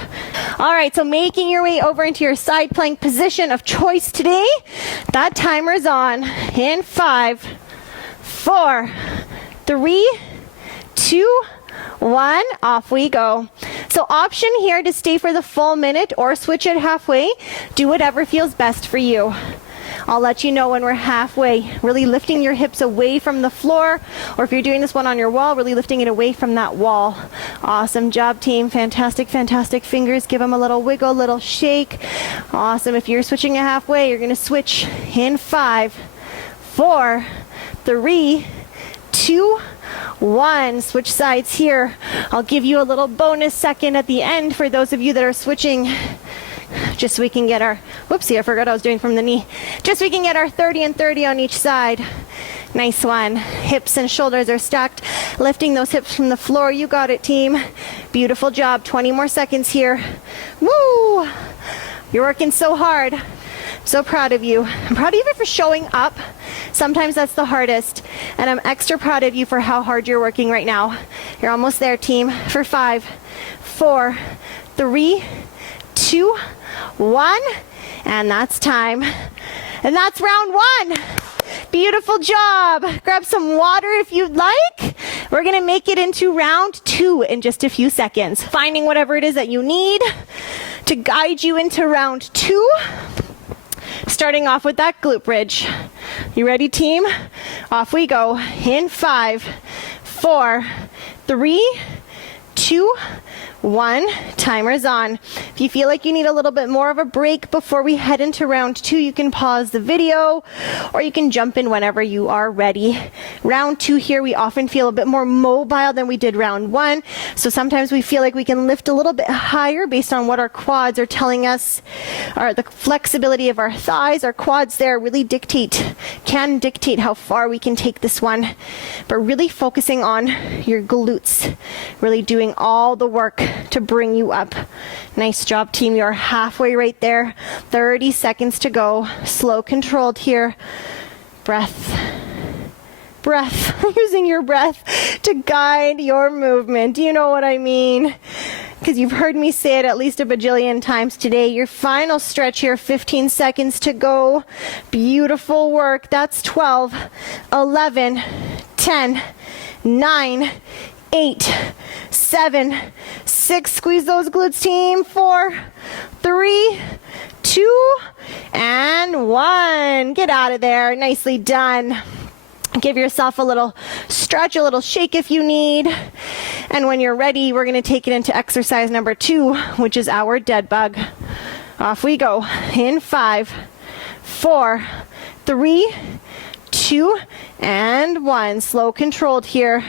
All right, so making your way over into your side plank position of choice today. That timer is on in 5, 4, 3, 2, 1, off we go. So option here to stay for the full minute or switch it halfway. Do whatever feels best for you. I'll let you know when we're halfway. Really lifting your hips away from the floor, or if you're doing this one on your wall, really lifting it away from that wall. Awesome job, team. Fantastic, fantastic. Fingers, give them a little wiggle, little shake. Awesome. If you're switching it halfway, you're going to switch in 5, 4, 3, 2, 1. Switch sides here. I'll give you a little bonus second at the end for those of you that are switching, just so we can get our, whoopsie, I forgot I was doing from the knee. Just so we can get our 30 and 30 on each side. Nice one. Hips and shoulders are stacked, lifting those hips from the floor. You got it, team. Beautiful job. 20 more seconds here. Woo! You're working so hard. So proud of you. I'm proud of you for showing up. Sometimes that's the hardest. And I'm extra proud of you for how hard you're working right now. You're almost there, team. For 5, 4, 3, 2, 1. And that's time. And that's round 1. Beautiful job. Grab some water if you'd like. We're going to make it into round 2 in just a few seconds. Finding whatever it is that you need to guide you into round 2. Starting off with that glute bridge. You ready, team? Off we go. In 5, 4, 3, 2, 1. Timer's on. If you feel like you need a little bit more of a break before we head into round 2, you can pause the video or you can jump in whenever you are ready. Round 2 here, we often feel a bit more mobile than we did round 1. So sometimes we feel like we can lift a little bit higher based on what our quads are telling us, or the flexibility of our thighs. Our quads there really can dictate how far we can take this one. But really focusing on your glutes, really doing all the work to bring you up. Nice job, team. You're halfway right there. 30 seconds to go. Slow, controlled here. Breath. Using your breath to guide your movement. Do you know what I mean? Because you've heard me say it at least a bajillion times today. Your final stretch here, 15 seconds to go. Beautiful work. That's 12, 11, 10, 9, 8, 7, 6. Squeeze those glutes, team. 4, 3, 2, and 1. Get out of there. Nicely done. Give yourself a little stretch, a little shake if you need. And when you're ready, we're going to take it into exercise number 2, which is our dead bug. Off we go. In 5, 4, 3, 2, and 1. Slow, controlled here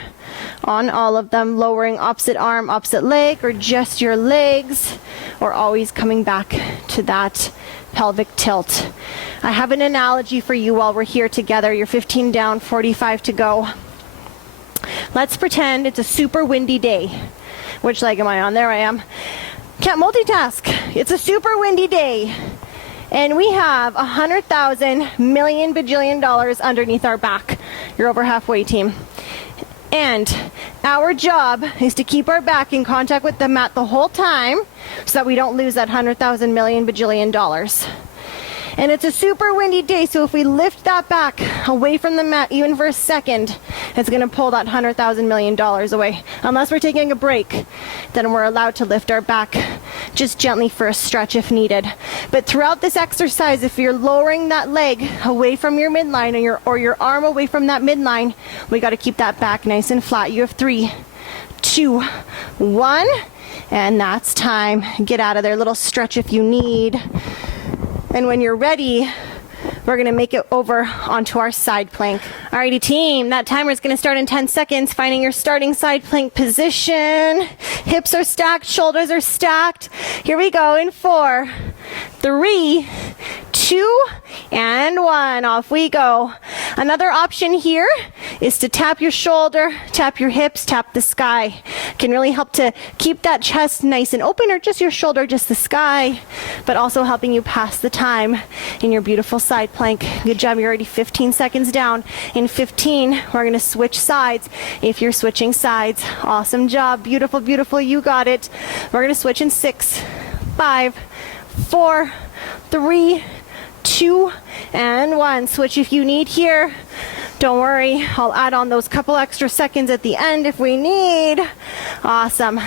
on all of them. Lowering opposite arm, opposite leg, or just your legs, or always coming back to that pelvic tilt. I have an analogy for you while we're here together. You're 15 down, 45 to go. Let's pretend it's a super windy day. Which leg am I on? There I am. Can't multitask. It's a super windy day. And we have $100,000 million bajillion dollars underneath our back. You're over halfway, team. And our job is to keep our back in contact with the mat the whole time so that we don't lose that $100,000 million bajillion dollars. And it's a super windy day, so if we lift that back away from the mat even for a second, it's going to pull that $100,000 million away. Unless we're taking a break, then we're allowed to lift our back just gently for a stretch if needed. But throughout this exercise, if you're lowering that leg away from your midline or your arm away from that midline, we got to keep that back nice and flat. You have 3, 2, 1. And that's time. Get out of there. Little stretch if you need. And when you're ready, we're gonna make it over onto our side plank. Alrighty team, that timer is gonna start in 10 seconds. Finding your starting side plank position. Hips are stacked, shoulders are stacked. Here we go in 4, 3, 2, and 1. Off we go. Another option here is to tap your shoulder, tap your hips, tap the sky. Can really help to keep that chest nice and open, or just your shoulder, just the sky, but also helping you pass the time in your beautiful side plank. Good job, you're already 15 seconds down. In 15, we're gonna switch sides if you're switching sides. Awesome job, beautiful, beautiful, you got it. We're gonna switch in 6, 5, 4, 3, 2, and 1. Switch if you need here. Don't worry, I'll add on those couple extra seconds at the end if we need. Awesome.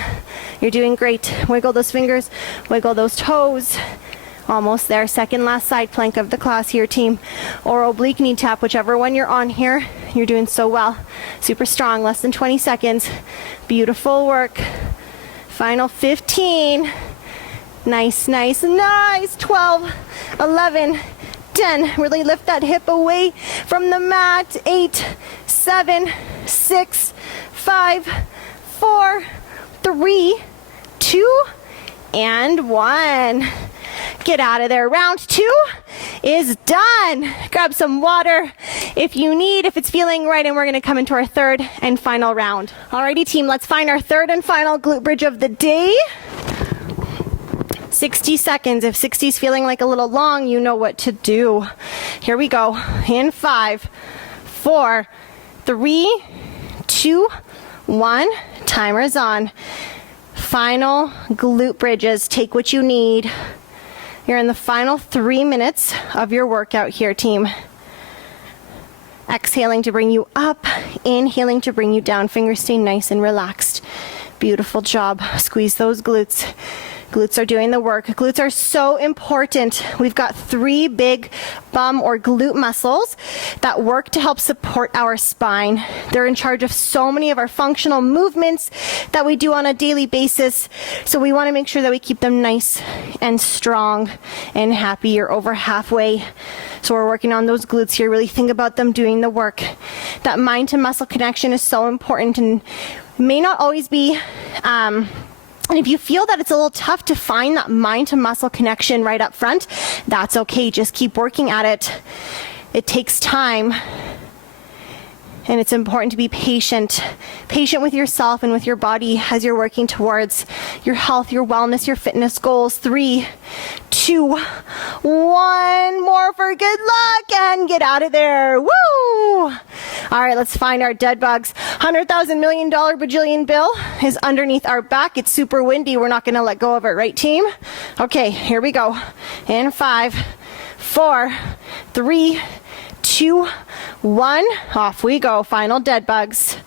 You're doing great. Wiggle those fingers, wiggle those toes. Almost there. Second last side plank of the class here, team. Or oblique knee tap, whichever one you're on here. You're doing so well. Super strong. Less than 20 seconds. Beautiful work. Final 15. Nice, nice, nice. 12, 11, 10. Really lift that hip away from the mat. 8, 7, 6, 5, 4, 3, 2, and 1. Get out of there. Round 2 is done. Grab some water if you need, if it's feeling right, and we're going to come into our third and final round. Alrighty team, let's find our third and final glute bridge of the day. 60 seconds. If 60 is feeling like a little long, you know what to do. Here we go. In 5, 4, 3, 2, 1. Timer's on. Final glute bridges. Take what you need. You're in the final 3 minutes of your workout here, team. Exhaling to bring you up, inhaling to bring you down. Fingers stay nice and relaxed. Beautiful job. Squeeze those glutes. Glutes are doing the work. Glutes are so important. We've got 3 big bum or glute muscles that work to help support our spine. They're in charge of so many of our functional movements that we do on a daily basis. So we want to make sure that we keep them nice and strong and happy. You're over halfway. So we're working on those glutes here. Really think about them doing the work. That mind to muscle connection is so important and may not always be and if you feel that it's a little tough to find that mind to muscle connection right up front, that's okay. Just keep working at it. It takes time. And it's important to be patient with yourself and with your body as you're working towards your health, your wellness, your fitness goals. 3, 2, 1 more for good luck and get out of there. Woo! All right, let's find our dead bugs. $100,000 million bajillion bill is underneath our back. It's super windy. We're not going to let go of it, right, team? Okay, here we go. In 5, 4, 3, 2, 1. Off we go. Final dead bugs.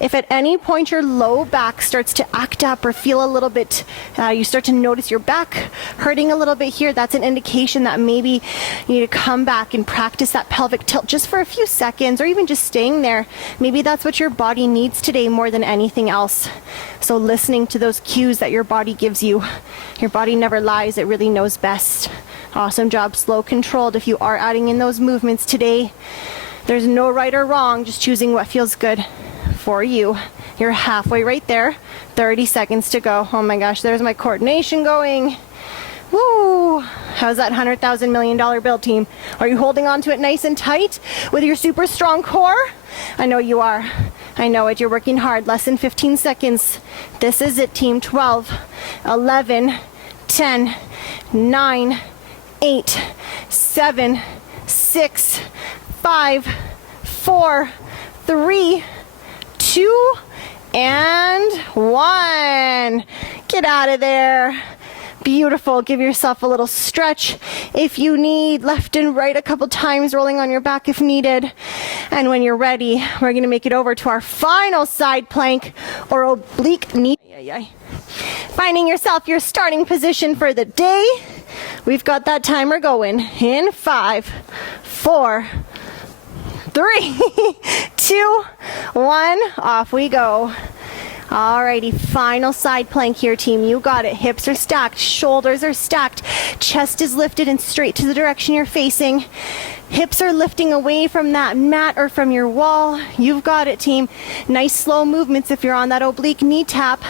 If at any point your low back starts to act up or feel a little bit, you start to notice your back hurting a little bit here, that's an indication that maybe you need to come back and practice that pelvic tilt just for a few seconds, or even just staying there. Maybe that's what your body needs today more than anything else. So listening to those cues that your body gives you. Your body never lies. It really knows best. Awesome job. Slow, controlled. If you are adding in those movements today, there's no right or wrong, just choosing what feels good for you. You're halfway right there. 30 seconds to go. Oh my gosh, there's my coordination going. Woo! How's that $100,000 million bill, team? Are you holding on to it nice and tight with your super strong core? I know you are. I know it. You're working hard. Less than 15 seconds. This is it, team. 12, 11, 10, 9, 8, 7, 6, 5, 4, 3, 2, and 1. Get out of there. Beautiful. Give yourself a little stretch if you need, left and right a couple times, rolling on your back if needed. And when you're ready, we're going to make it over to our final side plank or oblique knee. Finding yourself your starting position for the day. We've got that timer going in 5, 4, 3, 2, 1. Off we go. Alrighty, final side plank here, team. You got it. Hips are stacked, shoulders are stacked, chest is lifted and straight to the direction you're facing. Hips are lifting away from that mat or from your wall. You've got it, team. Nice slow movements if you're on that oblique knee tap.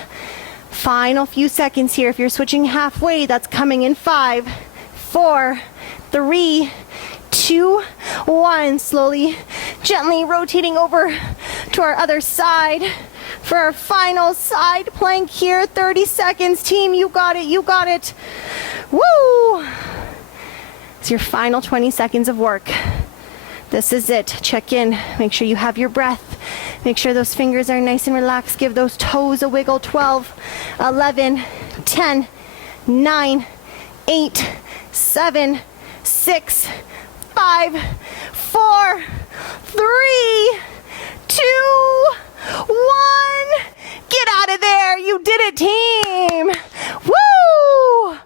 Final few seconds here. If you're switching halfway, that's coming in 5, 4, 3, 2, 1. Slowly, gently rotating over to our other side for our final side plank here. 30 seconds, team. You got it. You got it. Woo! It's your final 20 seconds of work. This is it. Check in. Make sure you have your breath. Make sure those fingers are nice and relaxed. Give those toes a wiggle. 12, 11, 10, 9, 8, 7, 6, 5, 4, 3, 2, 1. Get out of there. You did it, team. Woo!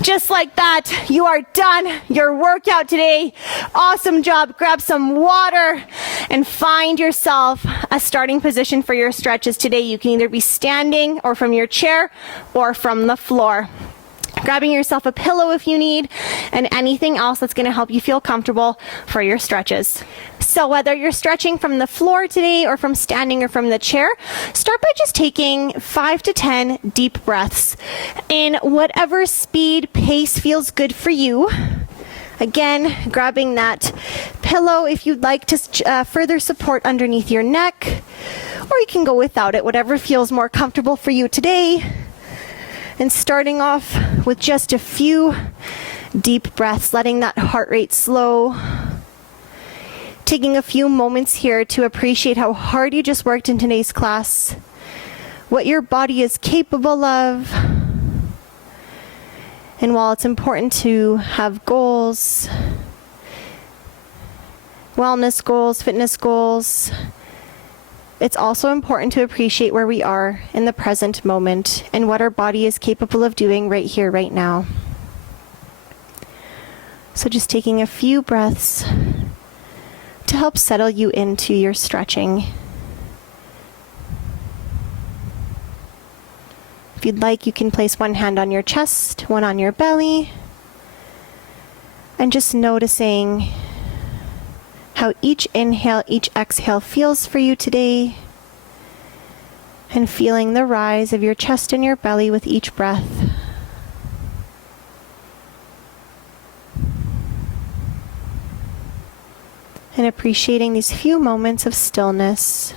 Just like that, you are done your workout today. Awesome job. Grab some water and find yourself a starting position for your stretches today. You can either be standing or from your chair or from the floor. Grabbing yourself a pillow if you need, and anything else that's going to help you feel comfortable for your stretches. So whether you're stretching from the floor today or from standing or from the chair, start by just taking 5 to 10 deep breaths in whatever speed, pace feels good for you. Again, grabbing that pillow if you'd like to further support underneath your neck, or you can go without it, whatever feels more comfortable for you today. And starting off with just a few deep breaths, letting that heart rate slow. Taking a few moments here to appreciate how hard you just worked in today's class, what your body is capable of. And while it's important to have goals, wellness goals, fitness goals, it's also important to appreciate where we are in the present moment and what our body is capable of doing right here, right now. So just taking a few breaths to help settle you into your stretching. If you'd like, you can place one hand on your chest, one on your belly, and just noticing how each inhale, each exhale feels for you today, and feeling the rise of your chest and your belly with each breath. And appreciating these few moments of stillness.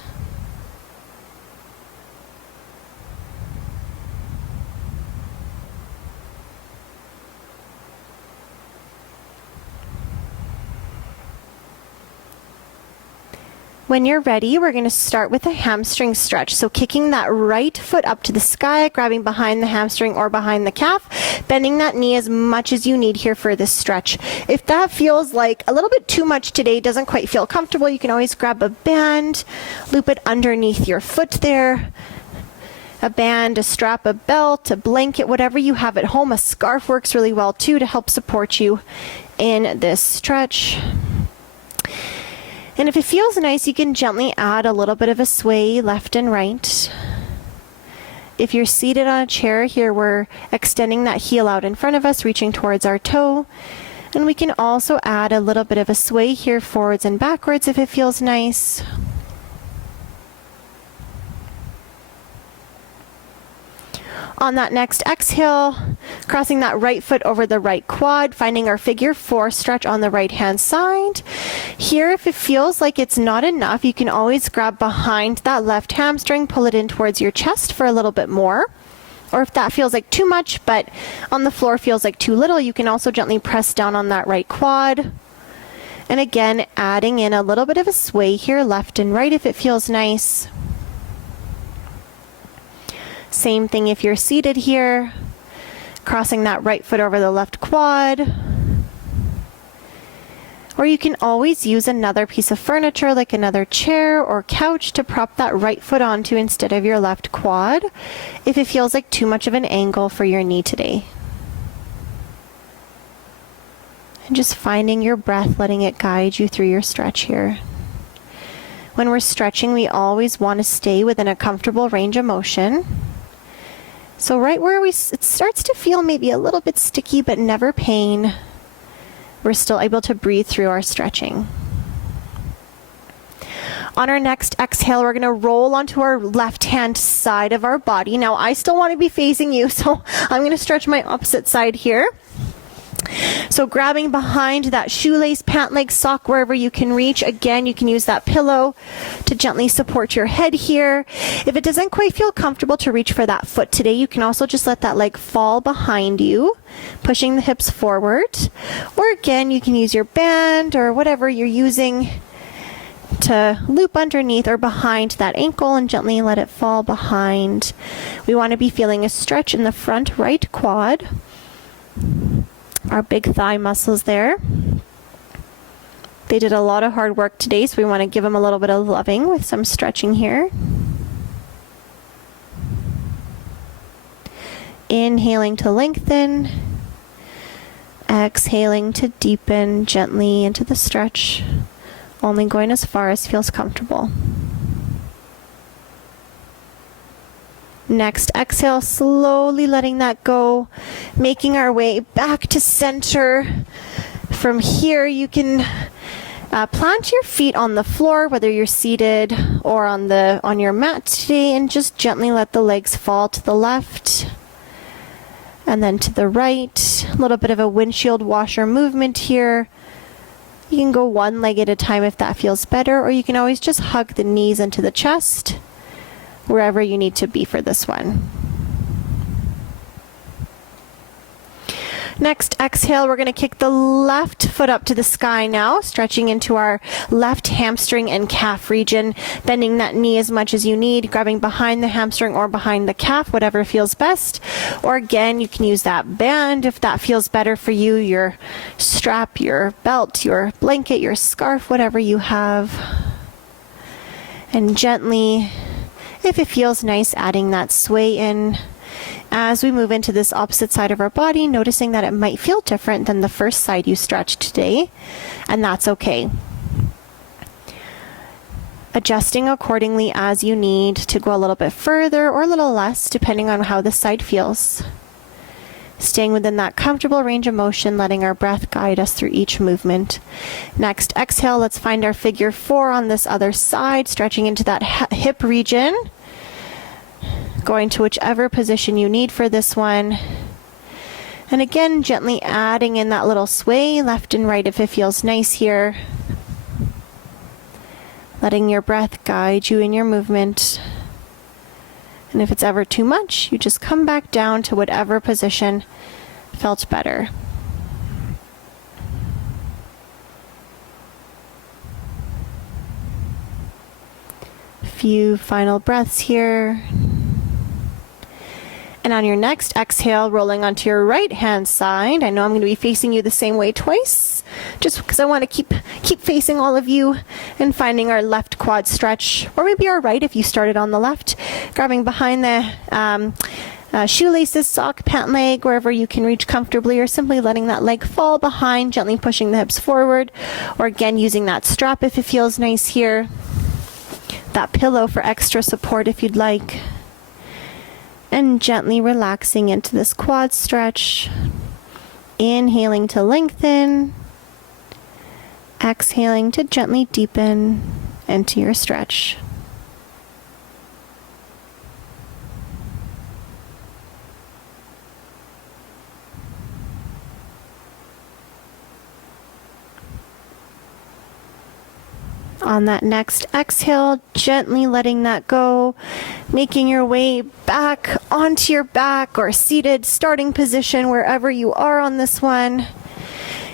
When you're ready, we're going to start with a hamstring stretch. So kicking that right foot up to the sky, grabbing behind the hamstring or behind the calf, bending that knee as much as you need here for this stretch. If that feels like a little bit too much today, doesn't quite feel comfortable, you can always grab a band, loop it underneath your foot there. A band, a strap, a belt, a blanket, whatever you have at home. A scarf works really well too to help support you in this stretch. And if it feels nice, you can gently add a little bit of a sway left and right. If you're seated on a chair here, we're extending that heel out in front of us, reaching towards our toe. And we can also add a little bit of a sway here forwards and backwards if it feels nice. On that next exhale, crossing that right foot over the right quad, finding our figure 4 stretch on the right hand side. Here, if it feels like it's not enough, you can always grab behind that left hamstring, pull it in towards your chest for a little bit more. Or if that feels like too much, but on the floor feels like too little, you can also gently press down on that right quad. And again, adding in a little bit of a sway here, left and right if it feels nice. Same thing if you're seated here, crossing that right foot over the left quad. Or you can always use another piece of furniture like another chair or couch to prop that right foot onto instead of your left quad if it feels like too much of an angle for your knee today. And just finding your breath, letting it guide you through your stretch here. When we're stretching, we always want to stay within a comfortable range of motion. So right where it starts to feel maybe a little bit sticky but never pain, we're still able to breathe through our stretching. On our next exhale, we're going to roll onto our left-hand side of our body. Now, I still want to be facing you, so I'm going to stretch my opposite side here. So grabbing behind that shoelace, pant leg, sock, wherever you can reach. Again, you can use that pillow to gently support your head here. If it doesn't quite feel comfortable to reach for that foot today, you can also just let that leg fall behind you, pushing the hips forward. Or again, you can use your band or whatever you're using to loop underneath or behind that ankle and gently let it fall behind. We want to be feeling a stretch in the front right quad. Our big thigh muscles there. They did a lot of hard work today, so we want to give them a little bit of loving with some stretching here. Inhaling to lengthen. Exhaling to deepen gently into the stretch. Only going as far as feels comfortable. Next exhale, slowly letting that go, making our way back to center. From here, you can plant your feet on the floor, whether you're seated or on your mat today, and just gently let the legs fall to the left and then to the right. A little bit of a windshield washer movement here. You can go one leg at a time if that feels better, or you can always just hug the knees into the chest, wherever you need to be for this one. Next exhale, we're going to kick the left foot up to the sky now, stretching into our left hamstring and calf region, bending that knee as much as you need, grabbing behind the hamstring or behind the calf, whatever feels best. Or again, you can use that band if that feels better for you, your strap, your belt, your blanket, your scarf, whatever you have. And gently, if it feels nice, adding that sway in. As we move into this opposite side of our body, noticing that it might feel different than the first side you stretched today, and that's okay. Adjusting accordingly as you need to go a little bit further or a little less, depending on how this side feels. Staying within that comfortable range of motion, letting our breath guide us through each movement. Next exhale, let's find our figure 4 on this other side, stretching into that hip region. Going to whichever position you need for this one. And again, gently adding in that little sway left and right if it feels nice here. Letting your breath guide you in your movement. And if it's ever too much, you just come back down to whatever position felt better. Few final breaths here. And on your next exhale, rolling onto your right hand side. I know I'm going to be facing you the same way twice, just because I want to keep facing all of you, and finding our left quad stretch, or maybe our right if you started on the left. Grabbing behind the shoelaces, sock, pant leg, wherever you can reach comfortably, or simply letting that leg fall behind, gently pushing the hips forward, or again using that strap if it feels nice here. That pillow for extra support if you'd like. And gently relaxing into this quad stretch. Inhaling to lengthen. Exhaling to gently deepen into your stretch. On that next exhale, gently letting that go, making your way back onto your back or seated starting position wherever you are on this one.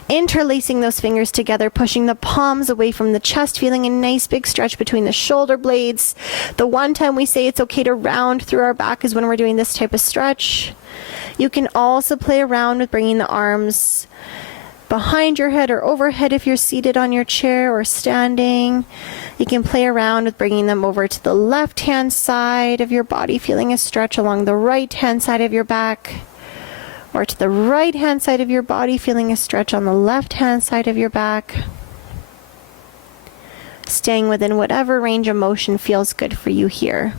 Interlacing those fingers together, pushing the palms away from the chest, feeling a nice big stretch between the shoulder blades. The one time we say it's okay to round through our back is when we're doing this type of stretch. You can also play around with bringing the arms behind your head or overhead if you're seated on your chair or standing. You can play around with bringing them over to the left hand side of your body, feeling a stretch along the right hand side of your back, or to the right hand side of your body, feeling a stretch on the left hand side of your back. staying within whatever range of motion feels good for you here.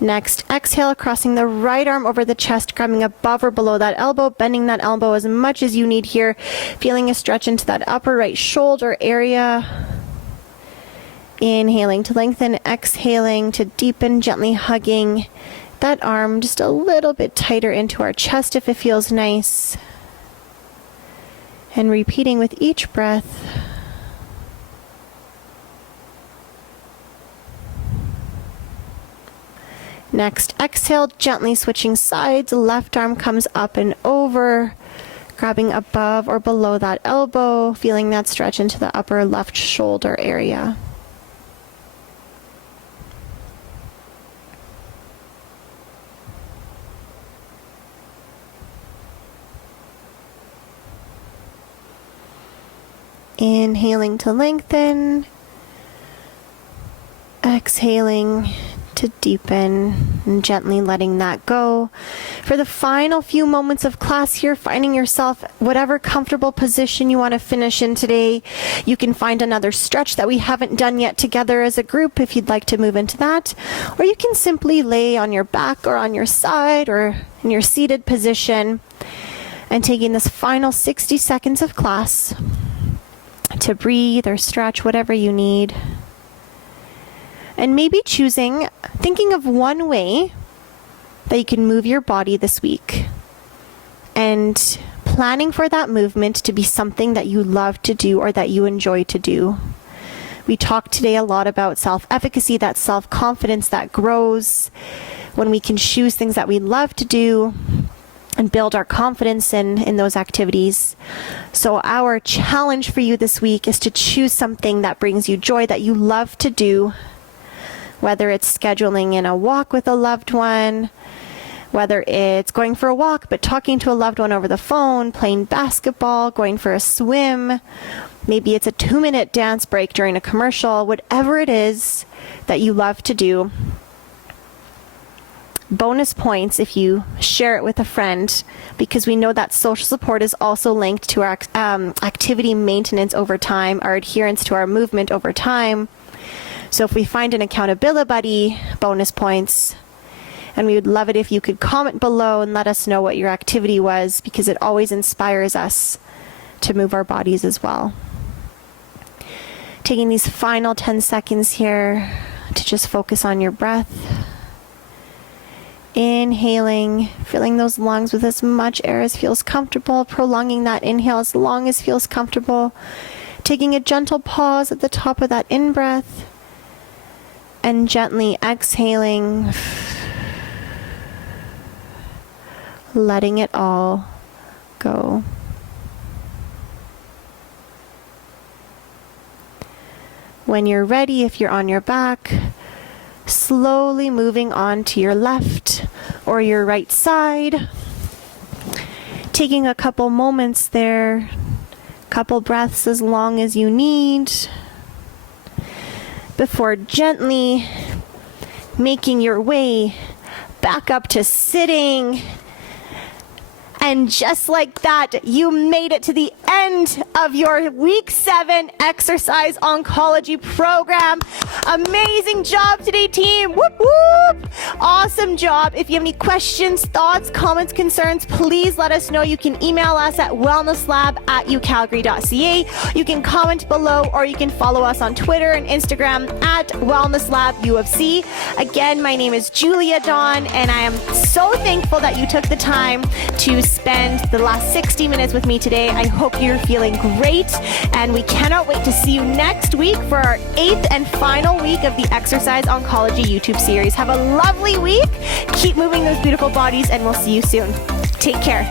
Next, exhale, crossing the right arm over the chest, grabbing above or below that elbow, bending that elbow as much as you need here, feeling a stretch into that upper right shoulder area. Inhaling to lengthen, exhaling to deepen, gently hugging that arm just a little bit tighter into our chest if it feels nice. And repeating with each breath. Next, exhale, gently switching sides. Left arm comes up and over, grabbing above or below that elbow, feeling that stretch into the upper left shoulder area. Inhaling to lengthen, exhaling to deepen, and gently letting that go. For the final few moments of class here, finding yourself whatever comfortable position you want to finish in today. You can find another stretch that we haven't done yet together as a group if you'd like to move into that, or you can simply lay on your back or on your side or in your seated position, and taking this final 60 seconds of class to breathe or stretch, whatever you need. And maybe thinking of one way that you can move your body this week, and planning for that movement to be something that you love to do or that you enjoy to do. We talked today a lot about self-efficacy, that self-confidence that grows when we can choose things that we love to do and build our confidence in those activities. So our challenge for you this week is to choose something that brings you joy, that you love to do, whether it's scheduling in a walk with a loved one, whether it's going for a walk but talking to a loved one over the phone, playing basketball, going for a swim, maybe it's a 2-minute dance break during a commercial, whatever it is that you love to do. Bonus points if you share it with a friend, because we know that social support is also linked to our activity maintenance over time, our adherence to our movement over time. So if we find an accountability buddy, bonus points. And we would love it if you could comment below and let us know what your activity was, because it always inspires us to move our bodies as well. Taking these final 10 seconds here to just focus on your breath. Inhaling, filling those lungs with as much air as feels comfortable, prolonging that inhale as long as feels comfortable. Taking a gentle pause at the top of that in-breath, and gently exhaling, letting it all go. When you're ready, if you're on your back, slowly moving on to your left or your right side. Taking a couple moments there, couple breaths as long as you need, before gently making your way back up to sitting. And just like that, you made it to the end of your Week 7 Exercise Oncology Program. Amazing job today, team. Whoop, whoop. Awesome job. If you have any questions, thoughts, comments, concerns, please let us know. You can email us at wellnesslab@ucalgary.ca. You can comment below, or you can follow us on Twitter and Instagram at wellnesslabufc. Again, my name is Julia Dawn, and I am so thankful that you took the time to spend the last 60 minutes with me today. I hope you're feeling great, and we cannot wait to see you next week for our 8th and final week of the Exercise Oncology YouTube series. Have a lovely week. Keep moving those beautiful bodies, and we'll see you soon. Take care.